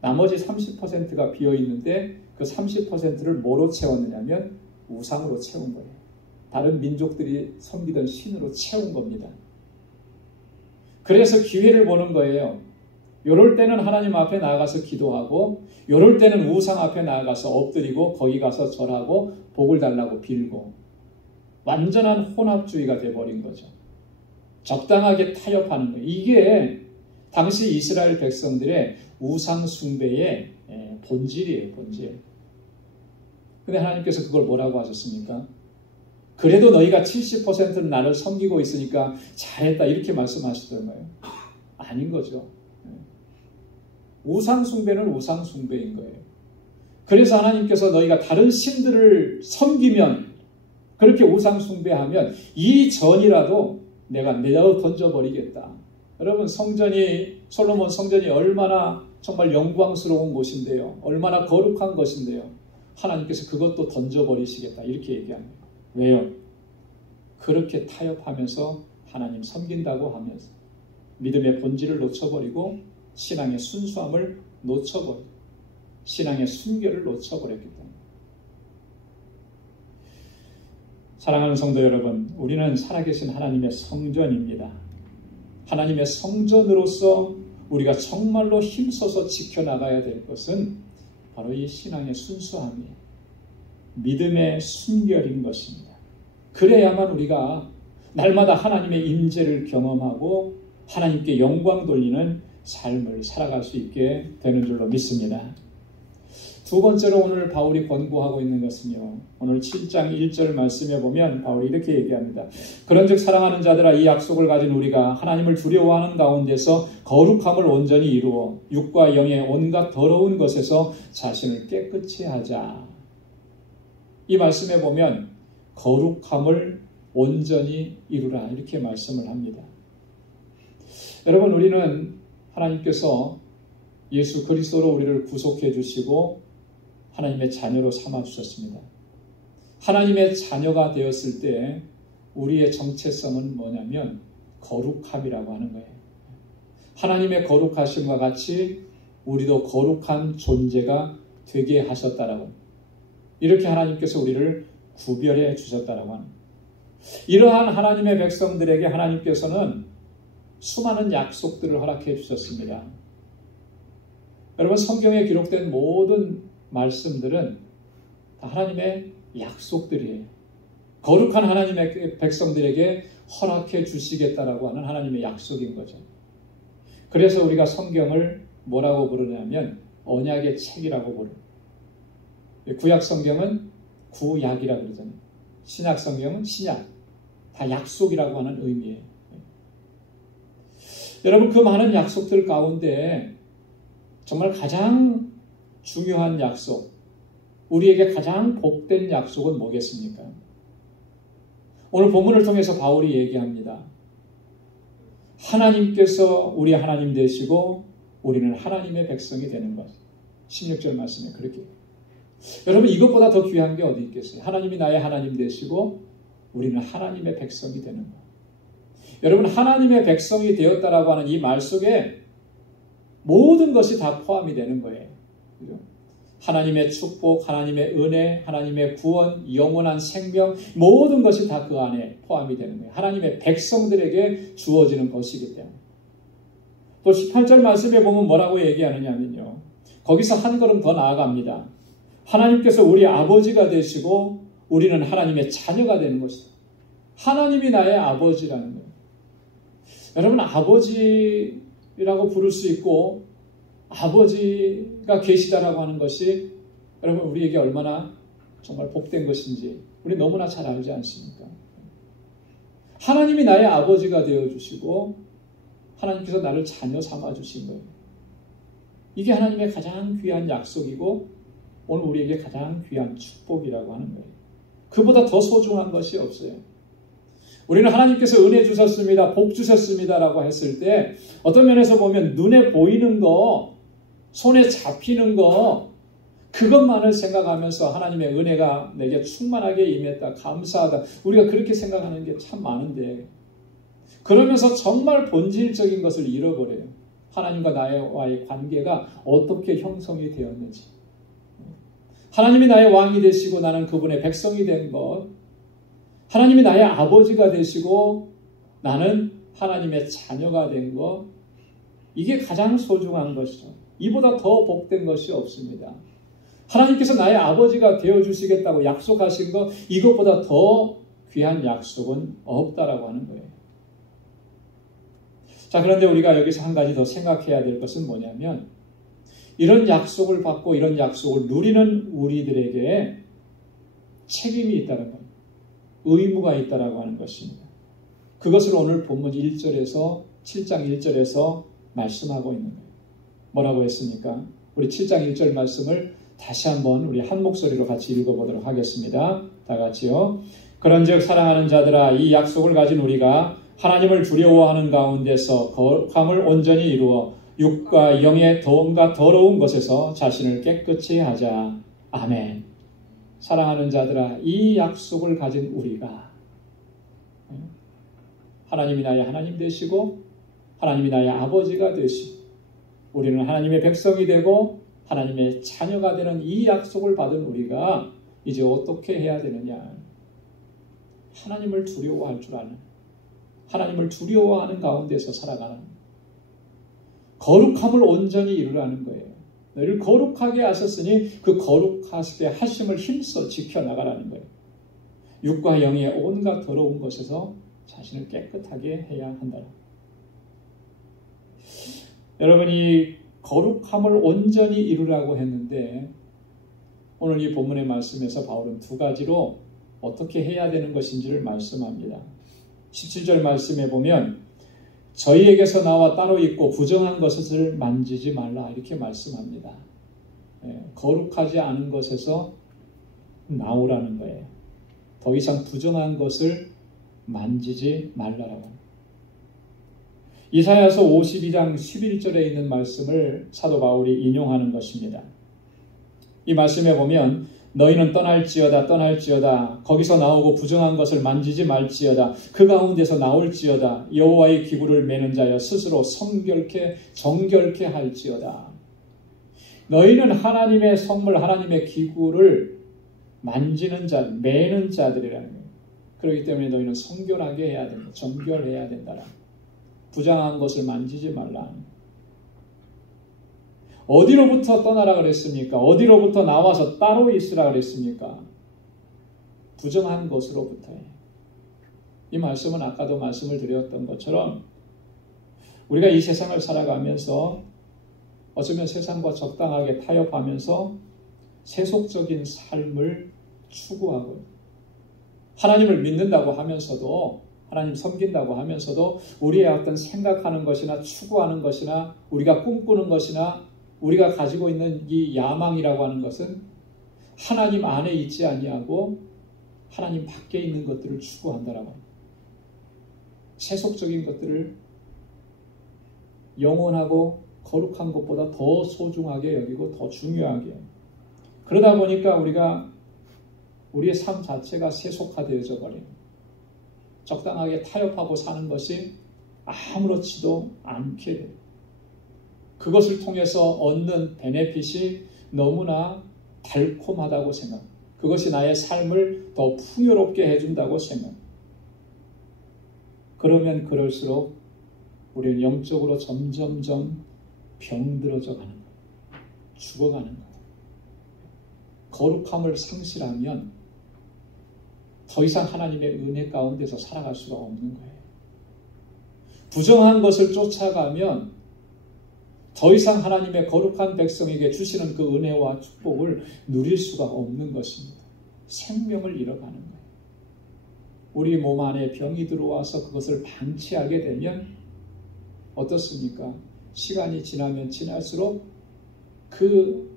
나머지 30%가 비어있는데 그 30%를 뭐로 채웠느냐면 우상으로 채운 거예요. 다른 민족들이 섬기던 신으로 채운 겁니다. 그래서 기회를 보는 거예요. 요럴 때는 하나님 앞에 나아가서 기도하고 요럴 때는 우상 앞에 나아가서 엎드리고 거기 가서 절하고 복을 달라고 빌고 완전한 혼합주의가 돼버린 거죠. 적당하게 타협하는 거예요. 이게 당시 이스라엘 백성들의 우상 숭배의 본질이에요. 본질. 근데 하나님께서 그걸 뭐라고 하셨습니까? 그래도 너희가 70%는 나를 섬기고 있으니까 잘했다 이렇게 말씀하시던가요? 아닌 거죠. 우상 숭배는 우상 숭배인 거예요. 그래서 하나님께서 너희가 다른 신들을 섬기면, 그렇게 우상 숭배하면 이 전이라도 내가 내어 던져버리겠다. 여러분, 솔로몬 성전이 얼마나 정말 영광스러운 곳인데요. 얼마나 거룩한 것인데요. 하나님께서 그것도 던져버리시겠다. 이렇게 얘기합니다. 왜요? 그렇게 타협하면서 하나님 섬긴다고 하면서 믿음의 본질을 놓쳐버리고 신앙의 순수함을 놓쳐버리고 신앙의 순결을 놓쳐버렸기 때문에. 사랑하는 성도 여러분, 우리는 살아계신 하나님의 성전입니다. 하나님의 성전으로서 우리가 정말로 힘써서 지켜나가야 될 것은 바로 이 신앙의 순수함이에요. 믿음의 순결인 것입니다. 그래야만 우리가 날마다 하나님의 임재를 경험하고 하나님께 영광 돌리는 삶을 살아갈 수 있게 되는 줄로 믿습니다. 두 번째로 오늘 바울이 권고하고 있는 것은요, 오늘 7장 1절 말씀에 보면 바울이 이렇게 얘기합니다. 그런즉 사랑하는 자들아, 이 약속을 가진 우리가 하나님을 두려워하는 가운데서 거룩함을 온전히 이루어 육과 영의 온갖 더러운 것에서 자신을 깨끗이 하자. 이 말씀에 보면 거룩함을 온전히 이루라 이렇게 말씀을 합니다. 여러분, 우리는 하나님께서 예수 그리스도로 우리를 구속해 주시고 하나님의 자녀로 삼아 주셨습니다. 하나님의 자녀가 되었을 때 우리의 정체성은 뭐냐면 거룩함이라고 하는 거예요. 하나님의 거룩하심과 같이 우리도 거룩한 존재가 되게 하셨다라고, 이렇게 하나님께서 우리를 구별해 주셨다라고 하는 거예요. 이러한 하나님의 백성들에게 하나님께서는 수많은 약속들을 허락해 주셨습니다. 여러분, 성경에 기록된 모든 말씀들은 다 하나님의 약속들이에요. 거룩한 하나님의 백성들에게 허락해 주시겠다라고 하는 하나님의 약속인 거죠. 그래서 우리가 성경을 뭐라고 부르냐면 언약의 책이라고 부르요. 구약 성경은 구약이라고 그러잖아요. 신약 성경은 신약. 다 약속이라고 하는 의미예요. 여러분, 그 많은 약속들 가운데 정말 가장 중요한 약속, 우리에게 가장 복된 약속은 뭐겠습니까? 오늘 본문을 통해서 바울이 얘기합니다. 하나님께서 우리 하나님 되시고 우리는 하나님의 백성이 되는 것. 16절 말씀에 그렇게. 여러분, 이것보다 더 귀한 게 어디 있겠어요? 하나님이 나의 하나님 되시고 우리는 하나님의 백성이 되는 것. 여러분, 하나님의 백성이 되었다라고 하는 이 말 속에 모든 것이 다 포함이 되는 거예요. 그죠? 하나님의 축복, 하나님의 은혜, 하나님의 구원, 영원한 생명, 모든 것이 다 그 안에 포함이 되는 거예요. 하나님의 백성들에게 주어지는 것이기 때문에. 또 18절 말씀에 보면 뭐라고 얘기하느냐면요. 거기서 한 걸음 더 나아갑니다. 하나님께서 우리 아버지가 되시고 우리는 하나님의 자녀가 되는 것이다. 하나님이 나의 아버지라는 거예요. 여러분, 아버지라고 부를 수 있고 아버지가 계시다라고 하는 것이 여러분 우리에게 얼마나 정말 복된 것인지 우리 너무나 잘 알지 않습니까? 하나님이 나의 아버지가 되어주시고 하나님께서 나를 자녀 삼아주신 거예요. 이게 하나님의 가장 귀한 약속이고 오늘 우리에게 가장 귀한 축복이라고 하는 거예요. 그보다 더 소중한 것이 없어요. 우리는 하나님께서 은혜 주셨습니다, 복 주셨습니다라고 했을 때 어떤 면에서 보면 눈에 보이는 거, 손에 잡히는 거, 그것만을 생각하면서 하나님의 은혜가 내게 충만하게 임했다, 감사하다, 우리가 그렇게 생각하는 게 참 많은데 그러면서 정말 본질적인 것을 잃어버려요. 하나님과 나와의 관계가 어떻게 형성이 되었는지, 하나님이 나의 왕이 되시고 나는 그분의 백성이 된 것, 하나님이 나의 아버지가 되시고 나는 하나님의 자녀가 된 것, 이게 가장 소중한 것이죠. 이보다 더 복된 것이 없습니다. 하나님께서 나의 아버지가 되어주시겠다고 약속하신 것, 이것보다 더 귀한 약속은 없다라고 하는 거예요. 자, 그런데 우리가 여기서 한 가지 더 생각해야 될 것은 뭐냐면 이런 약속을 받고 이런 약속을 누리는 우리들에게 책임이 있다는 것, 의무가 있다라고 하는 것입니다. 그것을 오늘 본문 1절에서 7장 1절에서 말씀하고 있는 거예요. 뭐라고 했습니까? 우리 7장 1절 말씀을 다시 한번 우리 한 목소리로 같이 읽어보도록 하겠습니다. 다 같이요. 그런즉 사랑하는 자들아, 이 약속을 가진 우리가 하나님을 두려워하는 가운데서 거룩함을 온전히 이루어 육과 영의 더움과 더러운 것에서 자신을 깨끗이 하자. 아멘. 사랑하는 자들아, 이 약속을 가진 우리가 하나님이 나의 하나님 되시고 하나님이 나의 아버지가 되시고 우리는 하나님의 백성이 되고 하나님의 자녀가 되는 이 약속을 받은 우리가 이제 어떻게 해야 되느냐? 하나님을 두려워할 줄 아는, 하나님을 두려워하는 가운데서 살아가는, 거룩함을 온전히 이루라는 거예요. 너희를 거룩하게 하셨으니 그 거룩하게 하심을 힘써 지켜나가라는 거예요. 육과 영의 온갖 더러운 것에서 자신을 깨끗하게 해야 한다. 여러분이 거룩함을 온전히 이루라고 했는데 오늘 이 본문의 말씀에서 바울은 두 가지로 어떻게 해야 되는 것인지를 말씀합니다. 17절 말씀에 보면 저희에게서 나와 따로 있고 부정한 것을 만지지 말라 이렇게 말씀합니다. 거룩하지 않은 것에서 나오라는 거예요. 더 이상 부정한 것을 만지지 말라라고. 이사야서 52장 11절에 있는 말씀을 사도 바울이 인용하는 것입니다. 이 말씀에 보면 너희는 떠날지어다 거기서 나오고 부정한 것을 만지지 말지어다 그 가운데서 나올지어다 여호와의 기구를 매는 자여 스스로 정결케 할지어다. 너희는 하나님의 성물 하나님의 기구를 만지는 자 매는 자들이라는 거예요. 그렇기 때문에 너희는 성결하게 해야 된다. 정결해야 된다. 부정한 것을 만지지 말라. 어디로부터 떠나라 그랬습니까? 어디로부터 나와서 따로 있으라 그랬습니까? 부정한 것으로부터예요. 이 말씀은 아까도 말씀을 드렸던 것처럼 우리가 이 세상을 살아가면서 어쩌면 세상과 적당하게 타협하면서 세속적인 삶을 추구하고 하나님을 믿는다고 하면서도 하나님 섬긴다고 하면서도 우리의 어떤 생각하는 것이나 추구하는 것이나 우리가 꿈꾸는 것이나 우리가 가지고 있는 이 야망이라고 하는 것은 하나님 안에 있지 아니하고 하나님 밖에 있는 것들을 추구한다라고 합니다. 세속적인 것들을 영원하고 거룩한 것보다 더 소중하게 여기고 더 중요하게. 그러다 보니까 우리의 삶 자체가 세속화되어져 버려요. 적당하게 타협하고 사는 것이 아무렇지도 않게 돼요. 그것을 통해서 얻는 베네핏이 너무나 달콤하다고 생각합니다. 그것이 나의 삶을 더 풍요롭게 해준다고 생각합니다. 그러면 그럴수록 우리는 영적으로 점점점 병들어져 가는 거예요. 죽어가는 거예요. 거룩함을 상실하면 더 이상 하나님의 은혜 가운데서 살아갈 수가 없는 거예요. 부정한 것을 쫓아가면 더 이상 하나님의 거룩한 백성에게 주시는 그 은혜와 축복을 누릴 수가 없는 것입니다. 생명을 잃어가는 거예요. 우리 몸 안에 병이 들어와서 그것을 방치하게 되면 어떻습니까? 시간이 지나면 지날수록 그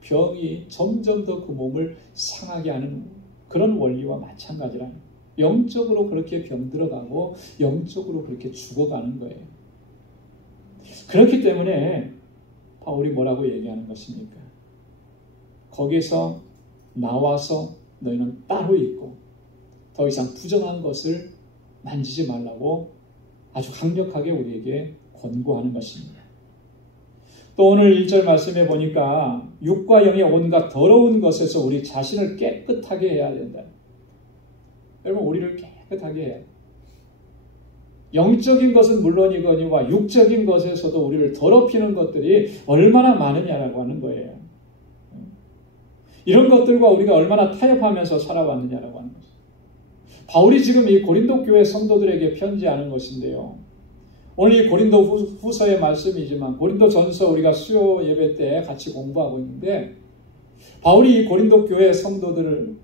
병이 점점 더 그 몸을 상하게 하는 그런 원리와 마찬가지라는 거예요. 영적으로 그렇게 병들어가고 영적으로 그렇게 죽어가는 거예요. 그렇기 때문에 바울이 뭐라고 얘기하는 것입니까? 거기서 나와서 너희는 따로 있고 더 이상 부정한 것을 만지지 말라고 아주 강력하게 우리에게 권고하는 것입니다. 또 오늘 1절 말씀에 보니까 육과 영의 온갖 더러운 것에서 우리 자신을 깨끗하게 해야 된다. 여러분, 우리를 깨끗하게 해야 돼요. 영적인 것은 물론이거니와 육적인 것에서도 우리를 더럽히는 것들이 얼마나 많으냐라고 하는 거예요. 이런 것들과 우리가 얼마나 타협하면서 살아왔느냐라고 하는 것입니다. 바울이 지금 이 고린도 교회 성도들에게 편지하는 것인데요. 오늘 이 고린도 후서의 말씀이지만 고린도 전서 우리가 수요 예배 때 같이 공부하고 있는데 바울이 이 고린도 교회 성도들을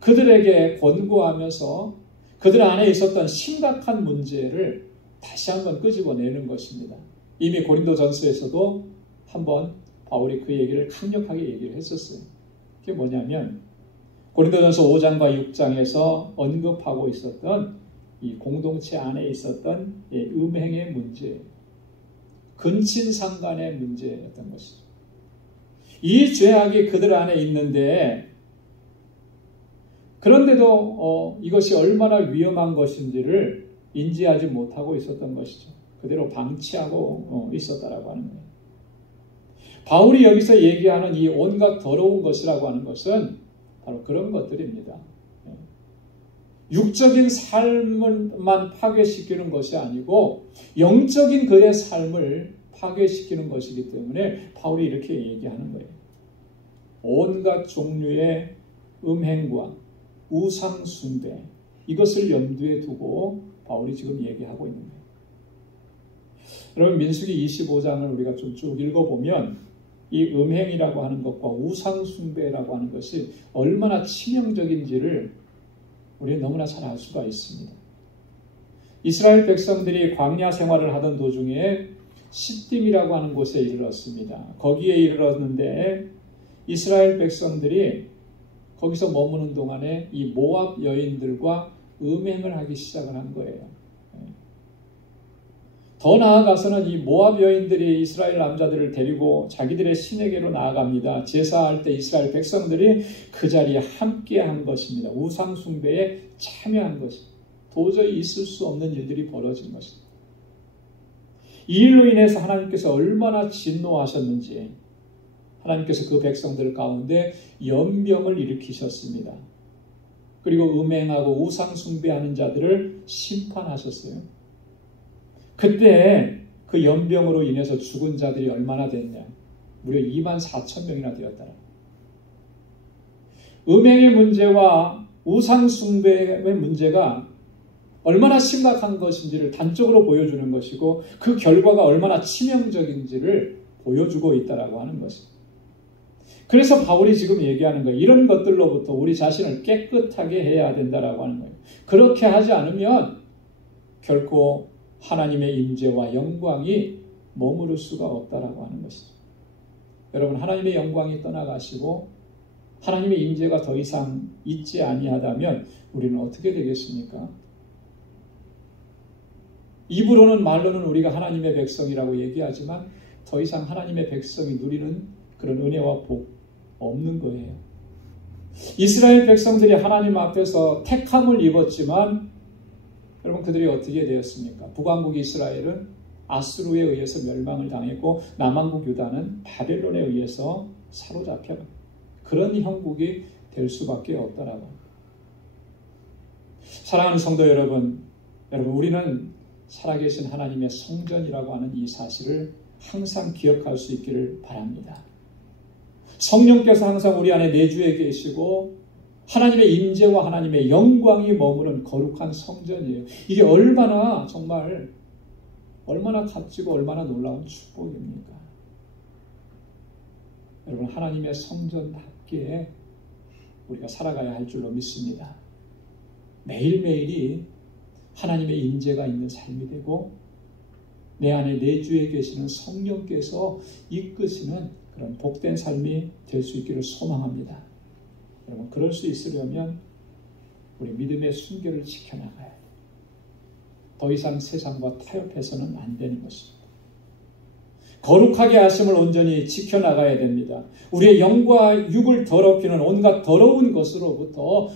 그들에게 권고하면서 그들 안에 있었던 심각한 문제를 다시 한번 끄집어내는 것입니다. 이미 고린도 전서에서도 한번 바울이 그 얘기를 강력하게 얘기를 했었어요. 그게 뭐냐면 고린도전서 5장과 6장에서 언급하고 있었던 이 공동체 안에 있었던 음행의 문제, 근친상간의 문제였던 것이죠. 이 죄악이 그들 안에 있는데 그런데도 이것이 얼마나 위험한 것인지를 인지하지 못하고 있었던 것이죠. 그대로 방치하고 있었다라고 하는 거예요. 바울이 여기서 얘기하는 이 온갖 더러운 것이라고 하는 것은 바로 그런 것들입니다. 육적인 삶을만 파괴시키는 것이 아니고 영적인 그의 삶을 파괴시키는 것이기 때문에 바울이 이렇게 얘기하는 거예요. 온갖 종류의 음행과 우상 숭배, 이것을 염두에 두고 바울이 지금 얘기하고 있는 거예요. 여러분, 민수기 25장을 우리가 좀 쭉 읽어보면 이 음행이라고 하는 것과 우상 숭배라고 하는 것이 얼마나 치명적인지를 우리는 너무나 잘 알 수가 있습니다. 이스라엘 백성들이 광야 생활을 하던 도중에 시딤이라고 하는 곳에 이르렀습니다. 거기에 이르렀는데 이스라엘 백성들이 거기서 머무는 동안에 이 모압 여인들과 음행을 하기 시작을 한 거예요. 더 나아가서는 이 모압 여인들이 이스라엘 남자들을 데리고 자기들의 신에게로 나아갑니다. 제사할 때 이스라엘 백성들이 그 자리에 함께한 것입니다. 우상 숭배에 참여한 것입니다. 도저히 있을 수 없는 일들이 벌어진 것입니다. 이 일로 인해서 하나님께서 얼마나 진노하셨는지 하나님께서 그 백성들 가운데 연병을 일으키셨습니다. 그리고 음행하고 우상 숭배하는 자들을 심판하셨어요. 그때 그 연병으로 인해서 죽은 자들이 얼마나 됐냐? 무려 24,000명이나 되었더라. 음행의 문제와 우상 숭배의 문제가 얼마나 심각한 것인지를 단적으로 보여주는 것이고 그 결과가 얼마나 치명적인지를 보여주고 있다라고 하는 것입니다. 그래서 바울이 지금 얘기하는 거예요. 이런 것들로부터 우리 자신을 깨끗하게 해야 된다라고 하는 거예요. 그렇게 하지 않으면 결코 하나님의 임재와 영광이 머무를 수가 없다라고 하는 것이죠. 여러분, 하나님의 영광이 떠나가시고 하나님의 임재가 더 이상 있지 아니하다면 우리는 어떻게 되겠습니까? 입으로는 말로는 우리가 하나님의 백성이라고 얘기하지만 더 이상 하나님의 백성이 누리는 그런 은혜와 복 없는 거예요. 이스라엘 백성들이 하나님 앞에서 택함을 입었지만 여러분 그들이 어떻게 되었습니까? 북왕국 이스라엘은 아수르에 의해서 멸망을 당했고 남왕국 유다는 바벨론에 의해서 사로잡혀 그런 형국이 될 수밖에 없더라고요. 사랑하는 성도 여러분, 우리는 살아계신 하나님의 성전이라고 하는 이 사실을 항상 기억할 수 있기를 바랍니다. 성령께서 항상 우리 안에 내주에 계시고 하나님의 임재와 하나님의 영광이 머무는 거룩한 성전이에요. 이게 얼마나 값지고 얼마나 놀라운 축복입니까? 여러분, 하나님의 성전답게 우리가 살아가야 할 줄로 믿습니다. 매일매일이 하나님의 임재가 있는 삶이 되고 내 안에 내주에 계시는 성령께서 이끄시는 그런 복된 삶이 될 수 있기를 소망합니다. 여러분, 그럴 수 있으려면 우리 믿음의 순결을 지켜나가야 돼요. 더 이상 세상과 타협해서는 안 되는 것입니다. 거룩하게 하심을 온전히 지켜나가야 됩니다. 우리의 영과 육을 더럽히는 온갖 더러운 것으로부터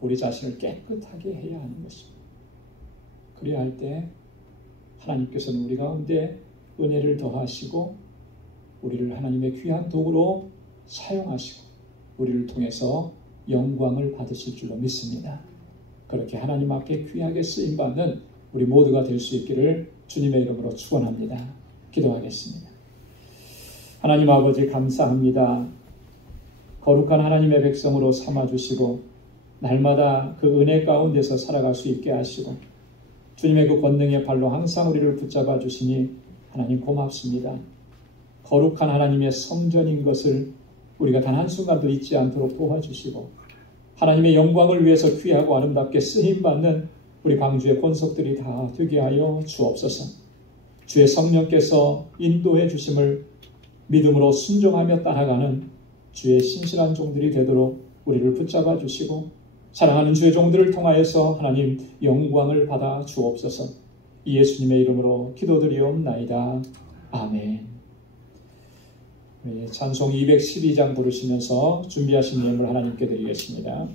우리 자신을 깨끗하게 해야 하는 것입니다. 그래야 할 때 하나님께서는 우리 가운데 은혜를 더하시고 우리를 하나님의 귀한 도구로 사용하시고 우리를 통해서 영광을 받으실 줄로 믿습니다. 그렇게 하나님 앞에 귀하게 쓰임받는 우리 모두가 될 수 있기를 주님의 이름으로 축원합니다. 기도하겠습니다. 하나님 아버지 감사합니다. 거룩한 하나님의 백성으로 삼아주시고 날마다 그 은혜 가운데서 살아갈 수 있게 하시고 주님의 그 권능의 발로 항상 우리를 붙잡아 주시니 하나님 고맙습니다. 거룩한 하나님의 성전인 것을 우리가 단 한순간도 잊지 않도록 도와주시고 하나님의 영광을 위해서 귀하고 아름답게 쓰임받는 우리 광주의 권속들이 다 되게 하여 주옵소서. 주의 성령께서 인도해 주심을 믿음으로 순종하며 따라가는 주의 신실한 종들이 되도록 우리를 붙잡아 주시고 사랑하는 주의 종들을 통하여서 하나님 영광을 받아 주옵소서. 예수님의 이름으로 기도드리옵나이다. 아멘. 찬송 212장 부르시면서 준비하신 예물 하나님께 드리겠습니다.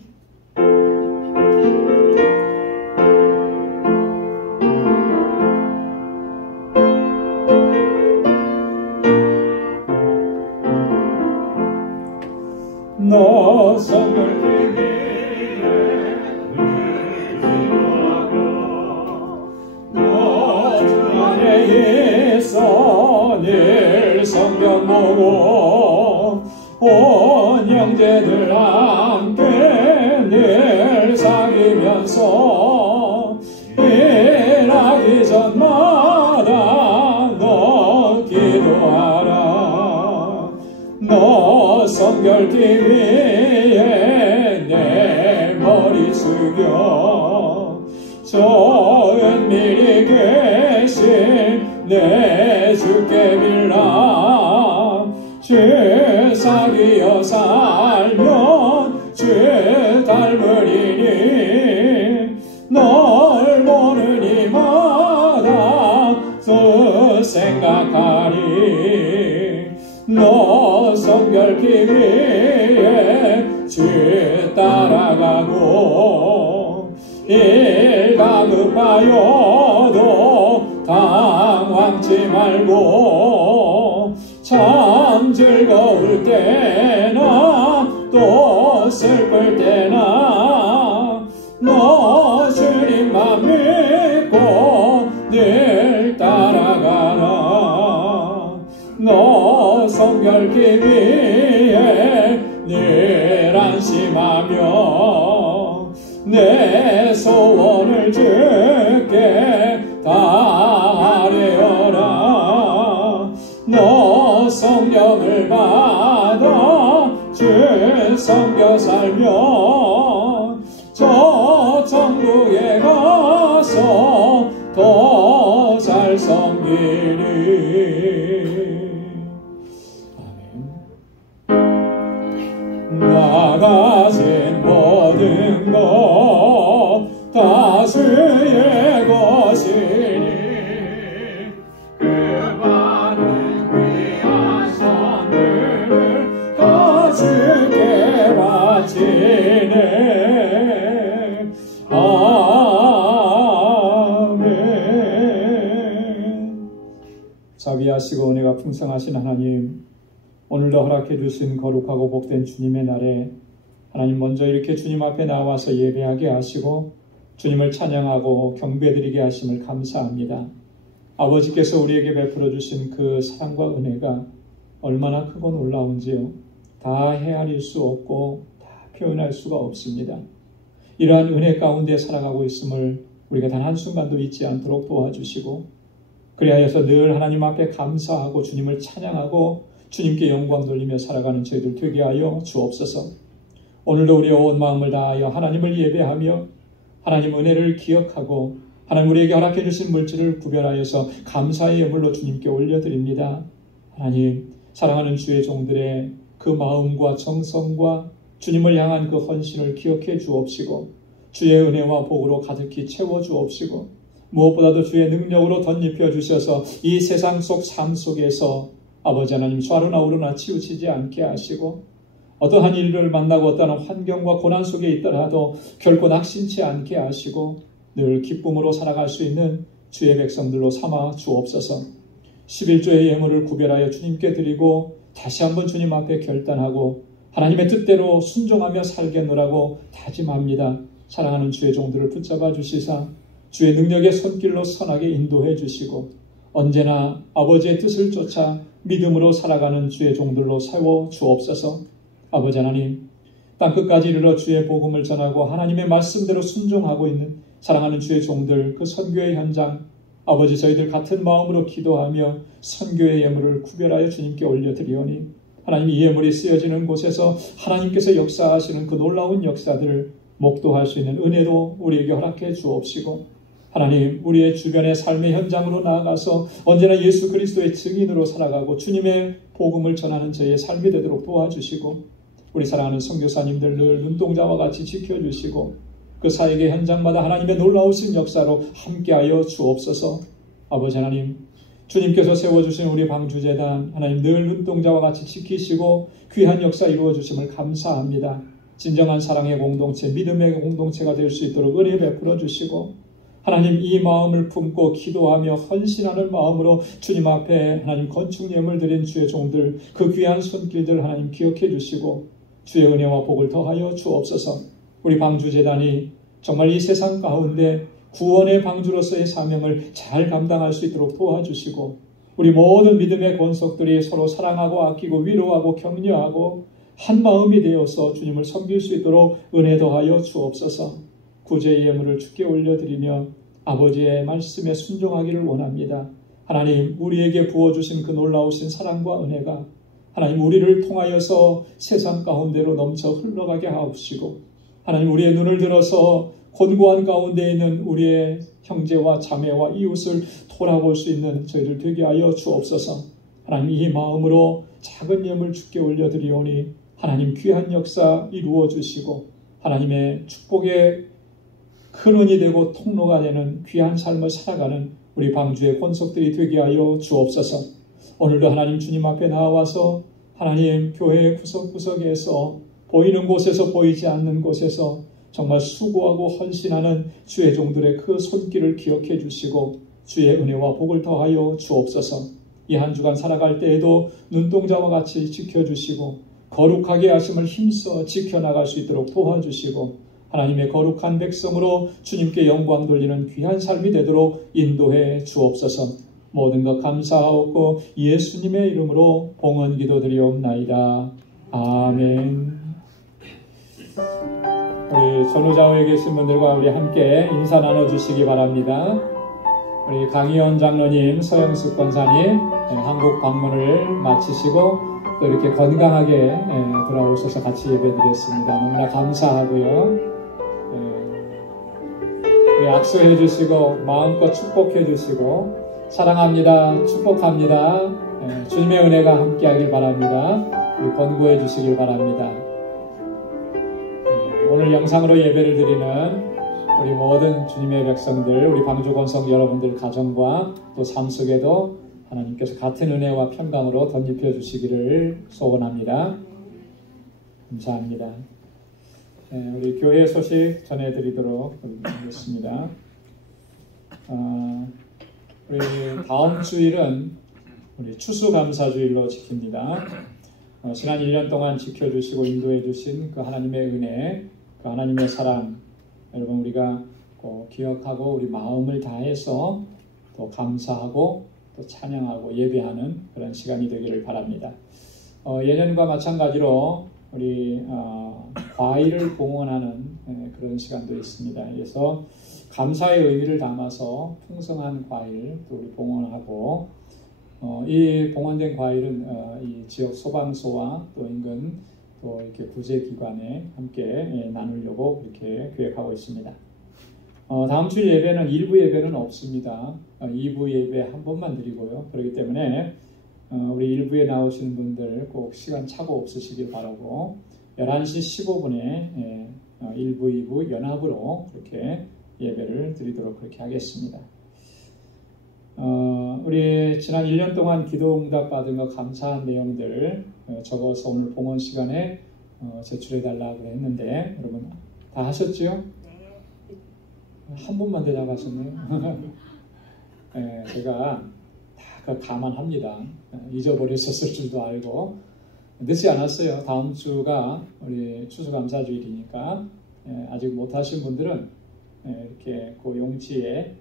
너 성령을 위해 기도하고 너 주 안에 있어 늘 성경 보고 온 형제들 함께 늘 사귀면서 일하기 전마다 너 기도하라. 너 성결기 위에 내 머리 숙여 저 은밀히 계신 내 주께 빌라. 주 사귀어 살면 주 닮으리니 널 보는 이마다 또 생각하리. 너 성결기 위해 주 따라가고 일가 급하여도 당황치 말고 참 즐거울 때나 또 슬플 때나 너 주님만 믿고 늘 따라가라. 너 성결기 위해 늘 안심하며 내 소원을 주께 다하려라. 너 성령을 받아 주 섬겨 살며 저 천국에 가서 더 잘 섬기리. 아멘. 가진 모든 것 다 주의 것이니 그 많은 귀한 선물을 다 주께 바치네. 아멘. 자비하시고 은혜가 풍성하신 하나님, 오늘도 허락해 주신 거룩하고 복된 주님의 날에 하나님 먼저 이렇게 주님 앞에 나와서 예배하게 하시고 주님을 찬양하고 경배드리게 하심을 감사합니다. 아버지께서 우리에게 베풀어 주신 그 사랑과 은혜가 얼마나 크고 놀라운지요. 다 헤아릴 수 없고 다 표현할 수가 없습니다. 이러한 은혜 가운데 살아가고 있음을 우리가 단 한순간도 잊지 않도록 도와주시고, 그리하여서 늘 하나님 앞에 감사하고 주님을 찬양하고 주님께 영광 돌리며 살아가는 저희들 되게 하여 주옵소서. 오늘도 우리의 온 마음을 다하여 하나님을 예배하며 하나님 은혜를 기억하고 하나님 우리에게 허락해 주신 물질을 구별하여서 감사의 예물로 주님께 올려드립니다. 하나님, 사랑하는 주의 종들의 그 마음과 정성과 주님을 향한 그 헌신을 기억해 주옵시고 주의 은혜와 복으로 가득히 채워 주옵시고 무엇보다도 주의 능력으로 덧입혀 주셔서 이 세상 속 삶 속에서 아버지 하나님 좌로나 우로나 치우치지 않게 하시고 어떠한 일을 만나고 어떠한 환경과 고난 속에 있더라도 결코 낙심치 않게 하시고 늘 기쁨으로 살아갈 수 있는 주의 백성들로 삼아 주옵소서. 11조의 예물을 구별하여 주님께 드리고 다시 한번 주님 앞에 결단하고 하나님의 뜻대로 순종하며 살겠노라고 다짐합니다. 사랑하는 주의 종들을 붙잡아 주시사 주의 능력의 손길로 선하게 인도해 주시고 언제나 아버지의 뜻을 쫓아 믿음으로 살아가는 주의 종들로 세워 주옵소서. 아버지 하나님, 땅끝까지 이르러 주의 복음을 전하고 하나님의 말씀대로 순종하고 있는 사랑하는 주의 종들, 그 선교의 현장, 아버지 저희들 같은 마음으로 기도하며 선교의 예물을 구별하여 주님께 올려드리오니 하나님 이 예물이 쓰여지는 곳에서 하나님께서 역사하시는 그 놀라운 역사들을 목도할 수 있는 은혜도 우리에게 허락해 주옵시고 하나님 우리의 주변의 삶의 현장으로 나아가서 언제나 예수 그리스도의 증인으로 살아가고 주님의 복음을 전하는 저희의 삶이 되도록 도와주시고 우리 사랑하는 선교사님들 늘 눈동자와 같이 지켜주시고 그 사역의 현장마다 하나님의 놀라우신 역사로 함께하여 주옵소서. 아버지 하나님, 주님께서 세워주신 우리 방주재단 하나님 늘 눈동자와 같이 지키시고 귀한 역사 이루어주심을 감사합니다. 진정한 사랑의 공동체, 믿음의 공동체가 될 수 있도록 은혜 베풀어 주시고 하나님 이 마음을 품고 기도하며 헌신하는 마음으로 주님 앞에 하나님 건축 예물 드린 주의 종들 그 귀한 손길들 하나님 기억해 주시고 주의 은혜와 복을 더하여 주옵소서. 우리 방주재단이 정말 이 세상 가운데 구원의 방주로서의 사명을 잘 감당할 수 있도록 도와주시고 우리 모든 믿음의 권속들이 서로 사랑하고 아끼고 위로하고 격려하고 한 마음이 되어서 주님을 섬길 수 있도록 은혜 더하여 주옵소서. 구제의 예물을 주께 올려드리며 아버지의 말씀에 순종하기를 원합니다. 하나님 우리에게 부어주신 그 놀라우신 사랑과 은혜가 하나님 우리를 통하여서 세상 가운데로 넘쳐 흘러가게 하옵시고 하나님 우리의 눈을 들어서 곤고한 가운데 있는 우리의 형제와 자매와 이웃을 돌아볼 수 있는 저희들 되게 하여 주옵소서. 하나님 이 마음으로 작은 예물 주께 올려드리오니 하나님 귀한 역사 이루어 주시고 하나님의 축복의 큰 은이 되고 통로가 되는 귀한 삶을 살아가는 우리 방주의 권속들이 되게 하여 주옵소서. 오늘도 하나님 주님 앞에 나와서 하나님 교회의 구석구석에서 보이는 곳에서 보이지 않는 곳에서 정말 수고하고 헌신하는 주의 종들의 그 손길을 기억해 주시고 주의 은혜와 복을 더하여 주옵소서. 이 한 주간 살아갈 때에도 눈동자와 같이 지켜주시고 거룩하게 하심을 힘써 지켜나갈 수 있도록 도와주시고 하나님의 거룩한 백성으로 주님께 영광 돌리는 귀한 삶이 되도록 인도해 주옵소서. 모든 것 감사하옵고 예수님의 이름으로 봉헌 기도드리옵나이다. 아멘. 우리 전후좌우에 계신 분들과 우리 함께 인사 나눠주시기 바랍니다. 우리 강희원 장로님, 서영숙 권사님 한국 방문을 마치시고 또 이렇게 건강하게 돌아오셔서 같이 예배드렸습니다. 너무나 감사하고요. 우리 악수해 주시고 마음껏 축복해 주시고 사랑합니다. 축복합니다. 주님의 은혜가 함께하길 바랍니다. 우리 권고해 주시길 바랍니다. 오늘 영상으로 예배를 드리는 우리 모든 주님의 백성들, 우리 방주권성 여러분들 가정과 또 삶 속에도 하나님께서 같은 은혜와 평강으로 덧입혀 주시기를 소원합니다. 감사합니다. 우리 교회 소식 전해드리도록 하겠습니다. 우리 다음 주일은 우리 추수감사주일로 지킵니다. 지난 1년 동안 지켜주시고 인도해 주신 그 하나님의 은혜, 그 하나님의 사랑, 여러분 우리가 꼭 기억하고 우리 마음을 다해서 또 감사하고 또 찬양하고 예배하는 그런 시간이 되기를 바랍니다. 예년과 마찬가지로 우리 과일을 봉헌하는 그런 시간도 있습니다. 그래서 감사의 의미를 담아서 풍성한 과일 또 우리 봉헌하고 이 봉헌된 과일은 이 지역 소방서와 또 인근 또 이렇게 구제기관에 함께 나누려고 그렇게 계획하고 있습니다. 다음 주 예배는 1부 예배는 없습니다. 2부 예배 한 번만 드리고요. 그렇기 때문에 우리 1부에 나오시는 분들 꼭 시간 차고 없으시길 바라고 11시 15분에 1부, 2부 연합으로 그렇게 예배를 드리도록 그렇게 하겠습니다. 우리 지난 1년 동안 기도 응답 받은 거 감사한 내용들 적어서 오늘 봉헌 시간에 제출해 달라고 했는데 여러분 다 하셨죠? 한 분만 대답하셨네요. 네, 제가 다 감안합니다. 잊어버렸었을 줄도 알고 늦지 않았어요. 다음 주가 우리 추수감사주일이니까 아직 못하신 분들은 이렇게 그 용지에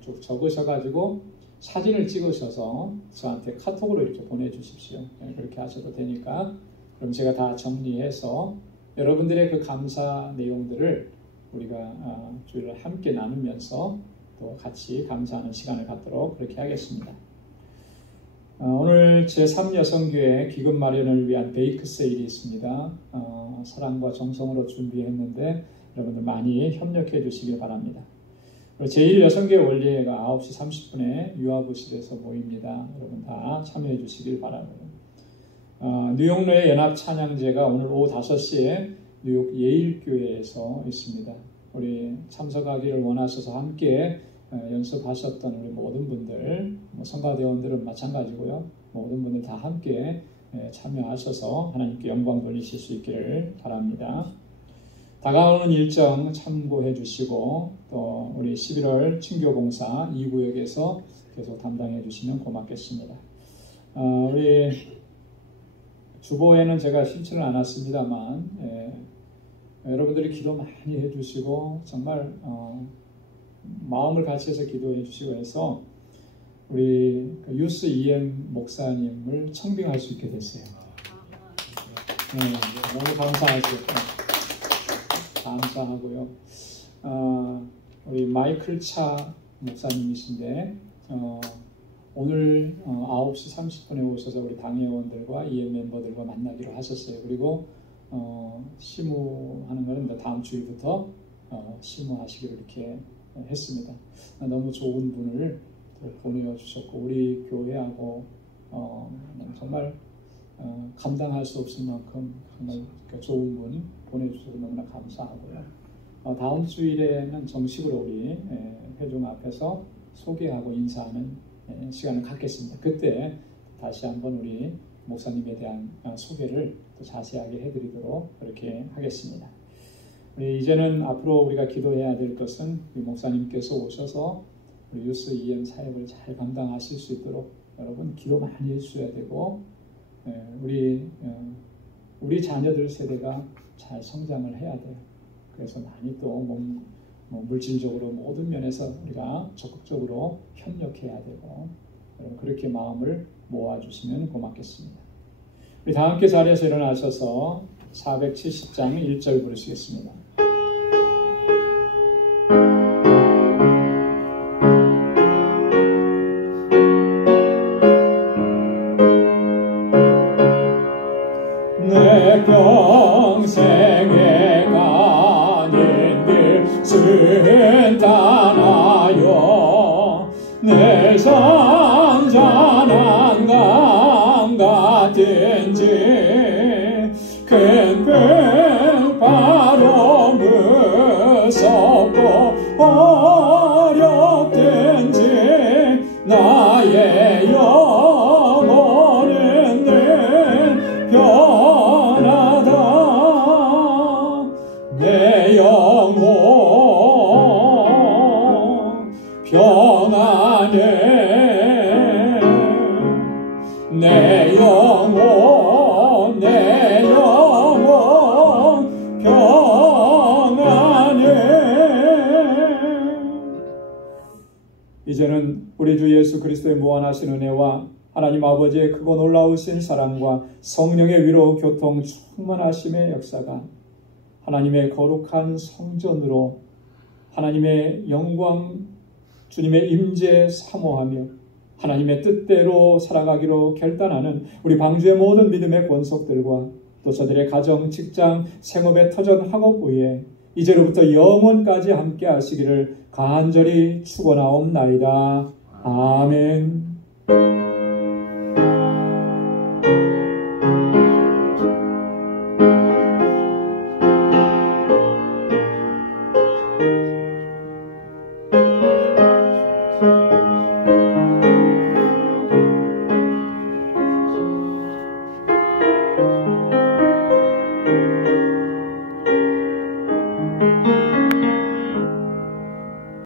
쭉 적으셔가지고 사진을 찍으셔서 저한테 카톡으로 이렇게 보내주십시오. 그렇게 하셔도 되니까 그럼 제가 다 정리해서 여러분들의 그 감사 내용들을 우리가 주일을 함께 나누면서 또 같이 감사하는 시간을 갖도록 그렇게 하겠습니다. 오늘 제3여성교회 기금 마련을 위한 베이크 세일이 있습니다. 사랑과 정성으로 준비했는데 여러분들 많이 협력해 주시길 바랍니다. 제1여성교회 원리회가 9시 30분에 유아부실에서 모입니다. 여러분 다 참여해 주시길 바라고요. 뉴욕로의 연합 찬양제가 오늘 오후 5시에 뉴욕 예일교회에서 있습니다. 우리 참석하기를 원하셔서 함께 연습하셨던 우리 모든 분들, 성가대원들은 마찬가지고요. 모든 분들 다 함께 참여하셔서 하나님께 영광 돌리실 수 있기를 바랍니다. 다가오는 일정 참고해 주시고 또 우리 11월 친교봉사 2구역에서 계속 담당해 주시면 고맙겠습니다. 우리 주보에는 제가 심지는 않았습니다만 여러분들이 기도 많이 해주시고 정말 마음을 같이 해서 기도해 주시고 해서 우리 유스 EM 목사님을 청빙할 수 있게 됐어요. 너무 감사하고요. 우리 마이클 차 목사님이신데 오늘 9시 30분에 오셔서 우리 당회원들과 EM 멤버들과 만나기로 하셨어요. 그리고 시무하는 거는 다음 주일부터 시무하시기로 이렇게 했습니다. 너무 좋은 분을 보내주셨고 우리 교회하고 정말 감당할 수 없을 만큼 정말 좋은 분 보내주셔서 너무나 감사하고요. 다음 주일에는 정식으로 우리 회중 앞에서 소개하고 인사하는 시간을 갖겠습니다. 그때 다시 한번 우리 목사님에 대한 소개를 또 자세하게 해드리도록 그렇게 하겠습니다. 이제는 앞으로 우리가 기도해야 될 것은 우리 목사님께서 오셔서 우리 유스 EM 사역을 잘 감당하실 수 있도록 여러분 기도 많이 해주셔야 되고 우리 자녀들 세대가 잘 성장을 해야 돼요. 그래서 많이 또 물질적으로 모든 면에서 우리가 적극적으로 협력해야 되고 그렇게 마음을 모아주시면 고맙겠습니다. 우리 다 함께 자리에서 일어나셔서 470장 1절 부르시겠습니다. 내 평생에 가는 길 순탄하여 내 산잔한 강 같은지 큰 별 바로 내 영혼 평안해. 이제는 우리 주 예수 그리스도의 무한하신 은혜와 하나님 아버지의 크고 놀라우신 사랑과 성령의 위로 교통 충만하심의 역사가 하나님의 거룩한 성전으로 하나님의 영광 주님의 임재 사모하며 하나님의 뜻대로 살아가기로 결단하는 우리 방주의 모든 믿음의 권속들과 또 저들의 가정, 직장, 생업의 터전 학업 위에 이제로부터 영원까지 함께 하시기를 간절히 축원하옵나이다. 아멘.